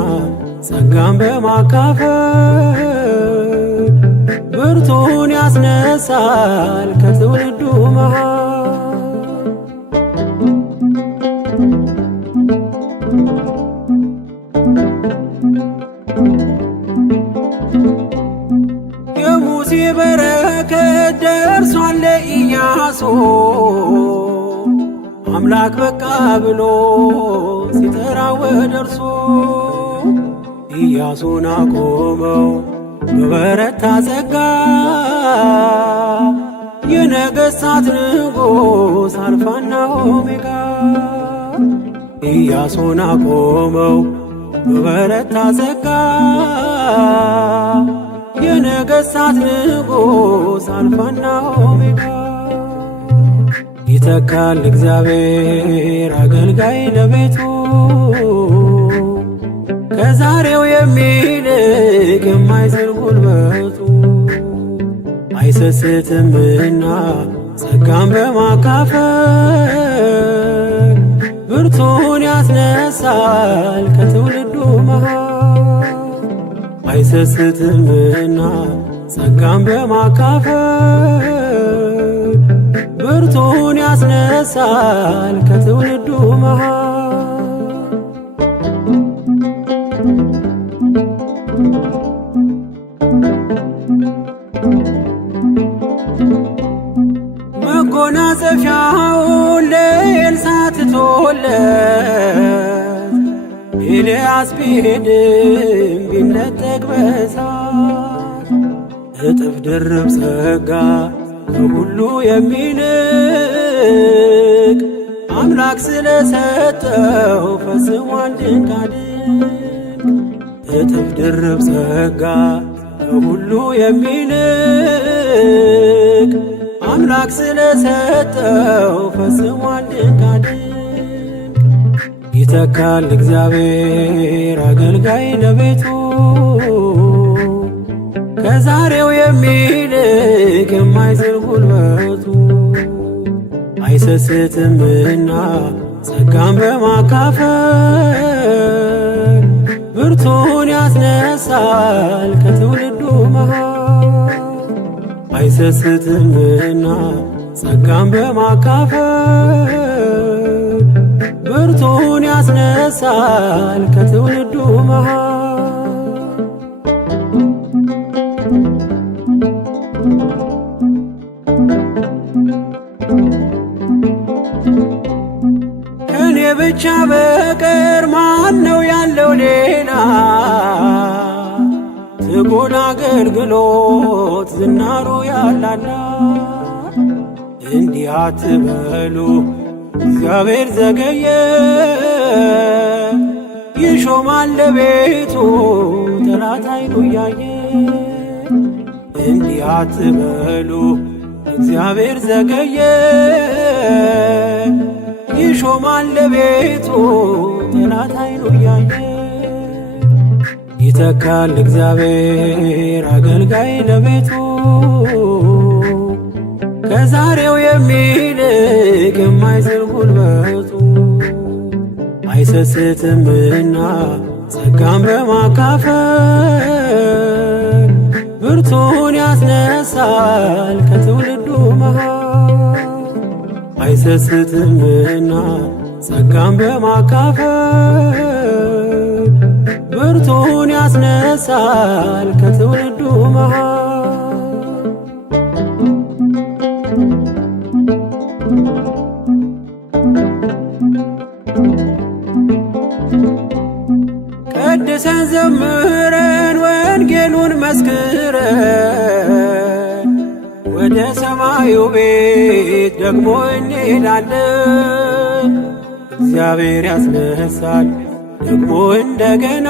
ጸጋን በማካፈል ብርቱን ያስነሳል ከትውልዱ መሃል የሙሴ በረከት ደርሷል ለኢያሱ አምላክ በቃ ብሎ ሲጠራው ወደ እርሱ ኢያሱን አቆመው በበረታ ጸጋ የነገሥታት ንጉሥ አልፋና ኦሜጋ ኢያሱን አቆመው በበረታ ጸጋ የነገሥታት ንጉሥ አልፋና ኦሜጋ ይተካል እግዚአብሔር አገልጋይ ለቤቱ ከዛሬው የሚልቅ የማይዝል ጉልበቱ አይሰስትምና ጸጋን በማካፈል ብርቱን ያስነሳል ከትውልዱ መሃል አይሰስትምና ጸጋን በማካፈል ብርቱን ያስነሳል ከትውልዱ መሃል መጎናጸፊያውን ለኤልሳዕ ትቶለት ኤልያስ ቢሄድም ቢነጠቅ በእሳት እጥፍ ድርብ ጸጋ ከሁሉ የሚልቅ አምላክ ስለሰጠው ፈጽሟል ድንቃድንቅ። እጥፍ ድርብ ጸጋ ከሁሉ የሚልቅ አምላክ ስለሰጠው ፈጽሟል ድንቃድንቅ። ይተካል እግዚአብሔር አገልጋይ ለቤቱ ከዛሬው የሚልቅ የማይዝል ጉልበቱ። አይሰስትምና ጸጋን በማካፈል ብርቱን ያስነሳል ከትውልዱ መሃል። አይሰስትምና ጸጋን በማካፈል ብርቱን ያስነሳል ከትውልዱ መሃል። ከኔ ብቻ በቀር ማን ነው ያለው ሌላ? ትጉን አገልግሎት ዝናሩ ያላላ። እንዲህ አትበሉ እግዚአብሔር ዘገየ፣ ይሾማል ለቤቱ ጠላት ዓይኑ እያየ። እንዲህ አትበሉ እግዚአብሔር ዘገየ፣ ይሾማል ለቤቱ ጠላት ዓይኑ እያየ። ይተካል እግዚአብሔር አገልጋይ ለቤቱ ከዛሬው የሚልቅ የማይዝል ጉልበቱ። አይሰስትምና ጸጋን በማካፈል ብርቱን ያስነሳል ከትውልዱ መሃል። አይሰስትምና ጸጋን በማካፈል ብርቱን ያስነሳል ከትውልዱ መሃል። ቀድሰን ዘምረን ወንጌሉን መስክረን ወደ ሰማዩ ቤት ደግሞ እንሄዳለን። እግዚአብሔር ያስነሳል ደግሞ እንደገና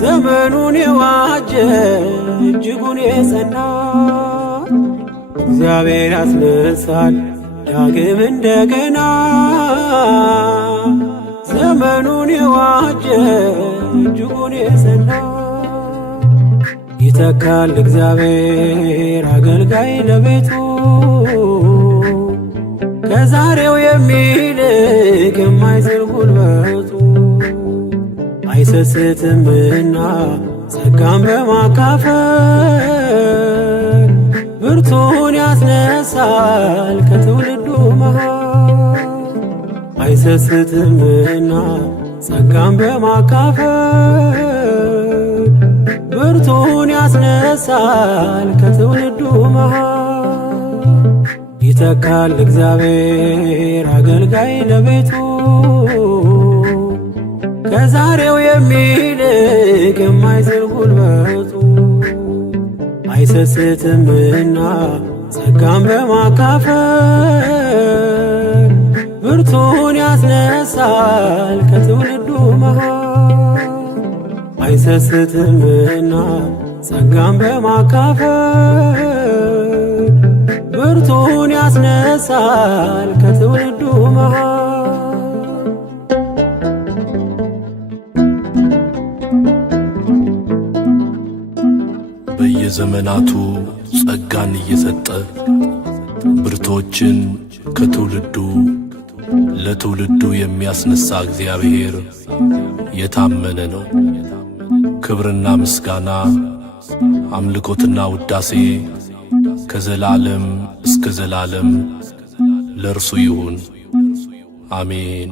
ዘመኑን የዋጀ እጅጉን የጸና። እግዚአብሔር ያስነሳል ዳግም እንደገና ዘመኑን የዋጀ እጅጉን የጸና። ይተካል እግዚአብሔር አገልጋይ ለቤቱ ከዛሬው የሚልቅ የማይዝል ጉልበቱ። አይሰስትምና ጸጋን በማካፈል ብርቱን ያስነሳል ከትውልዱ መሃል። አይሰስትምና ጸጋን በማካፈል ብርቱን ያስነሳል ከትውልዱ መሃል። ይተካል እግዚአብሔር አገልጋይ ለቤቱ ከዛሬው የሚልቅ የማይዝል ጉልበቱ። አይሰስትምና ጸጋን በማካፈል ብርቱን ያስነሳል ከትውልዱ መሃል። አይሰስትምና ጸጋን በማካፈል ብርቱን ያስነሳል ከትውልዱ መሃል። በየዘመናቱ ጸጋን እየሰጠ ብርቶችን ከትውልዱ ለትውልዱ የሚያስነሳ እግዚአብሔር የታመነ ነው። ክብርና ምስጋና አምልኮትና ውዳሴ ከዘላለም እስከ ዘላለም ለእርሱ ይሁን፣ አሜን።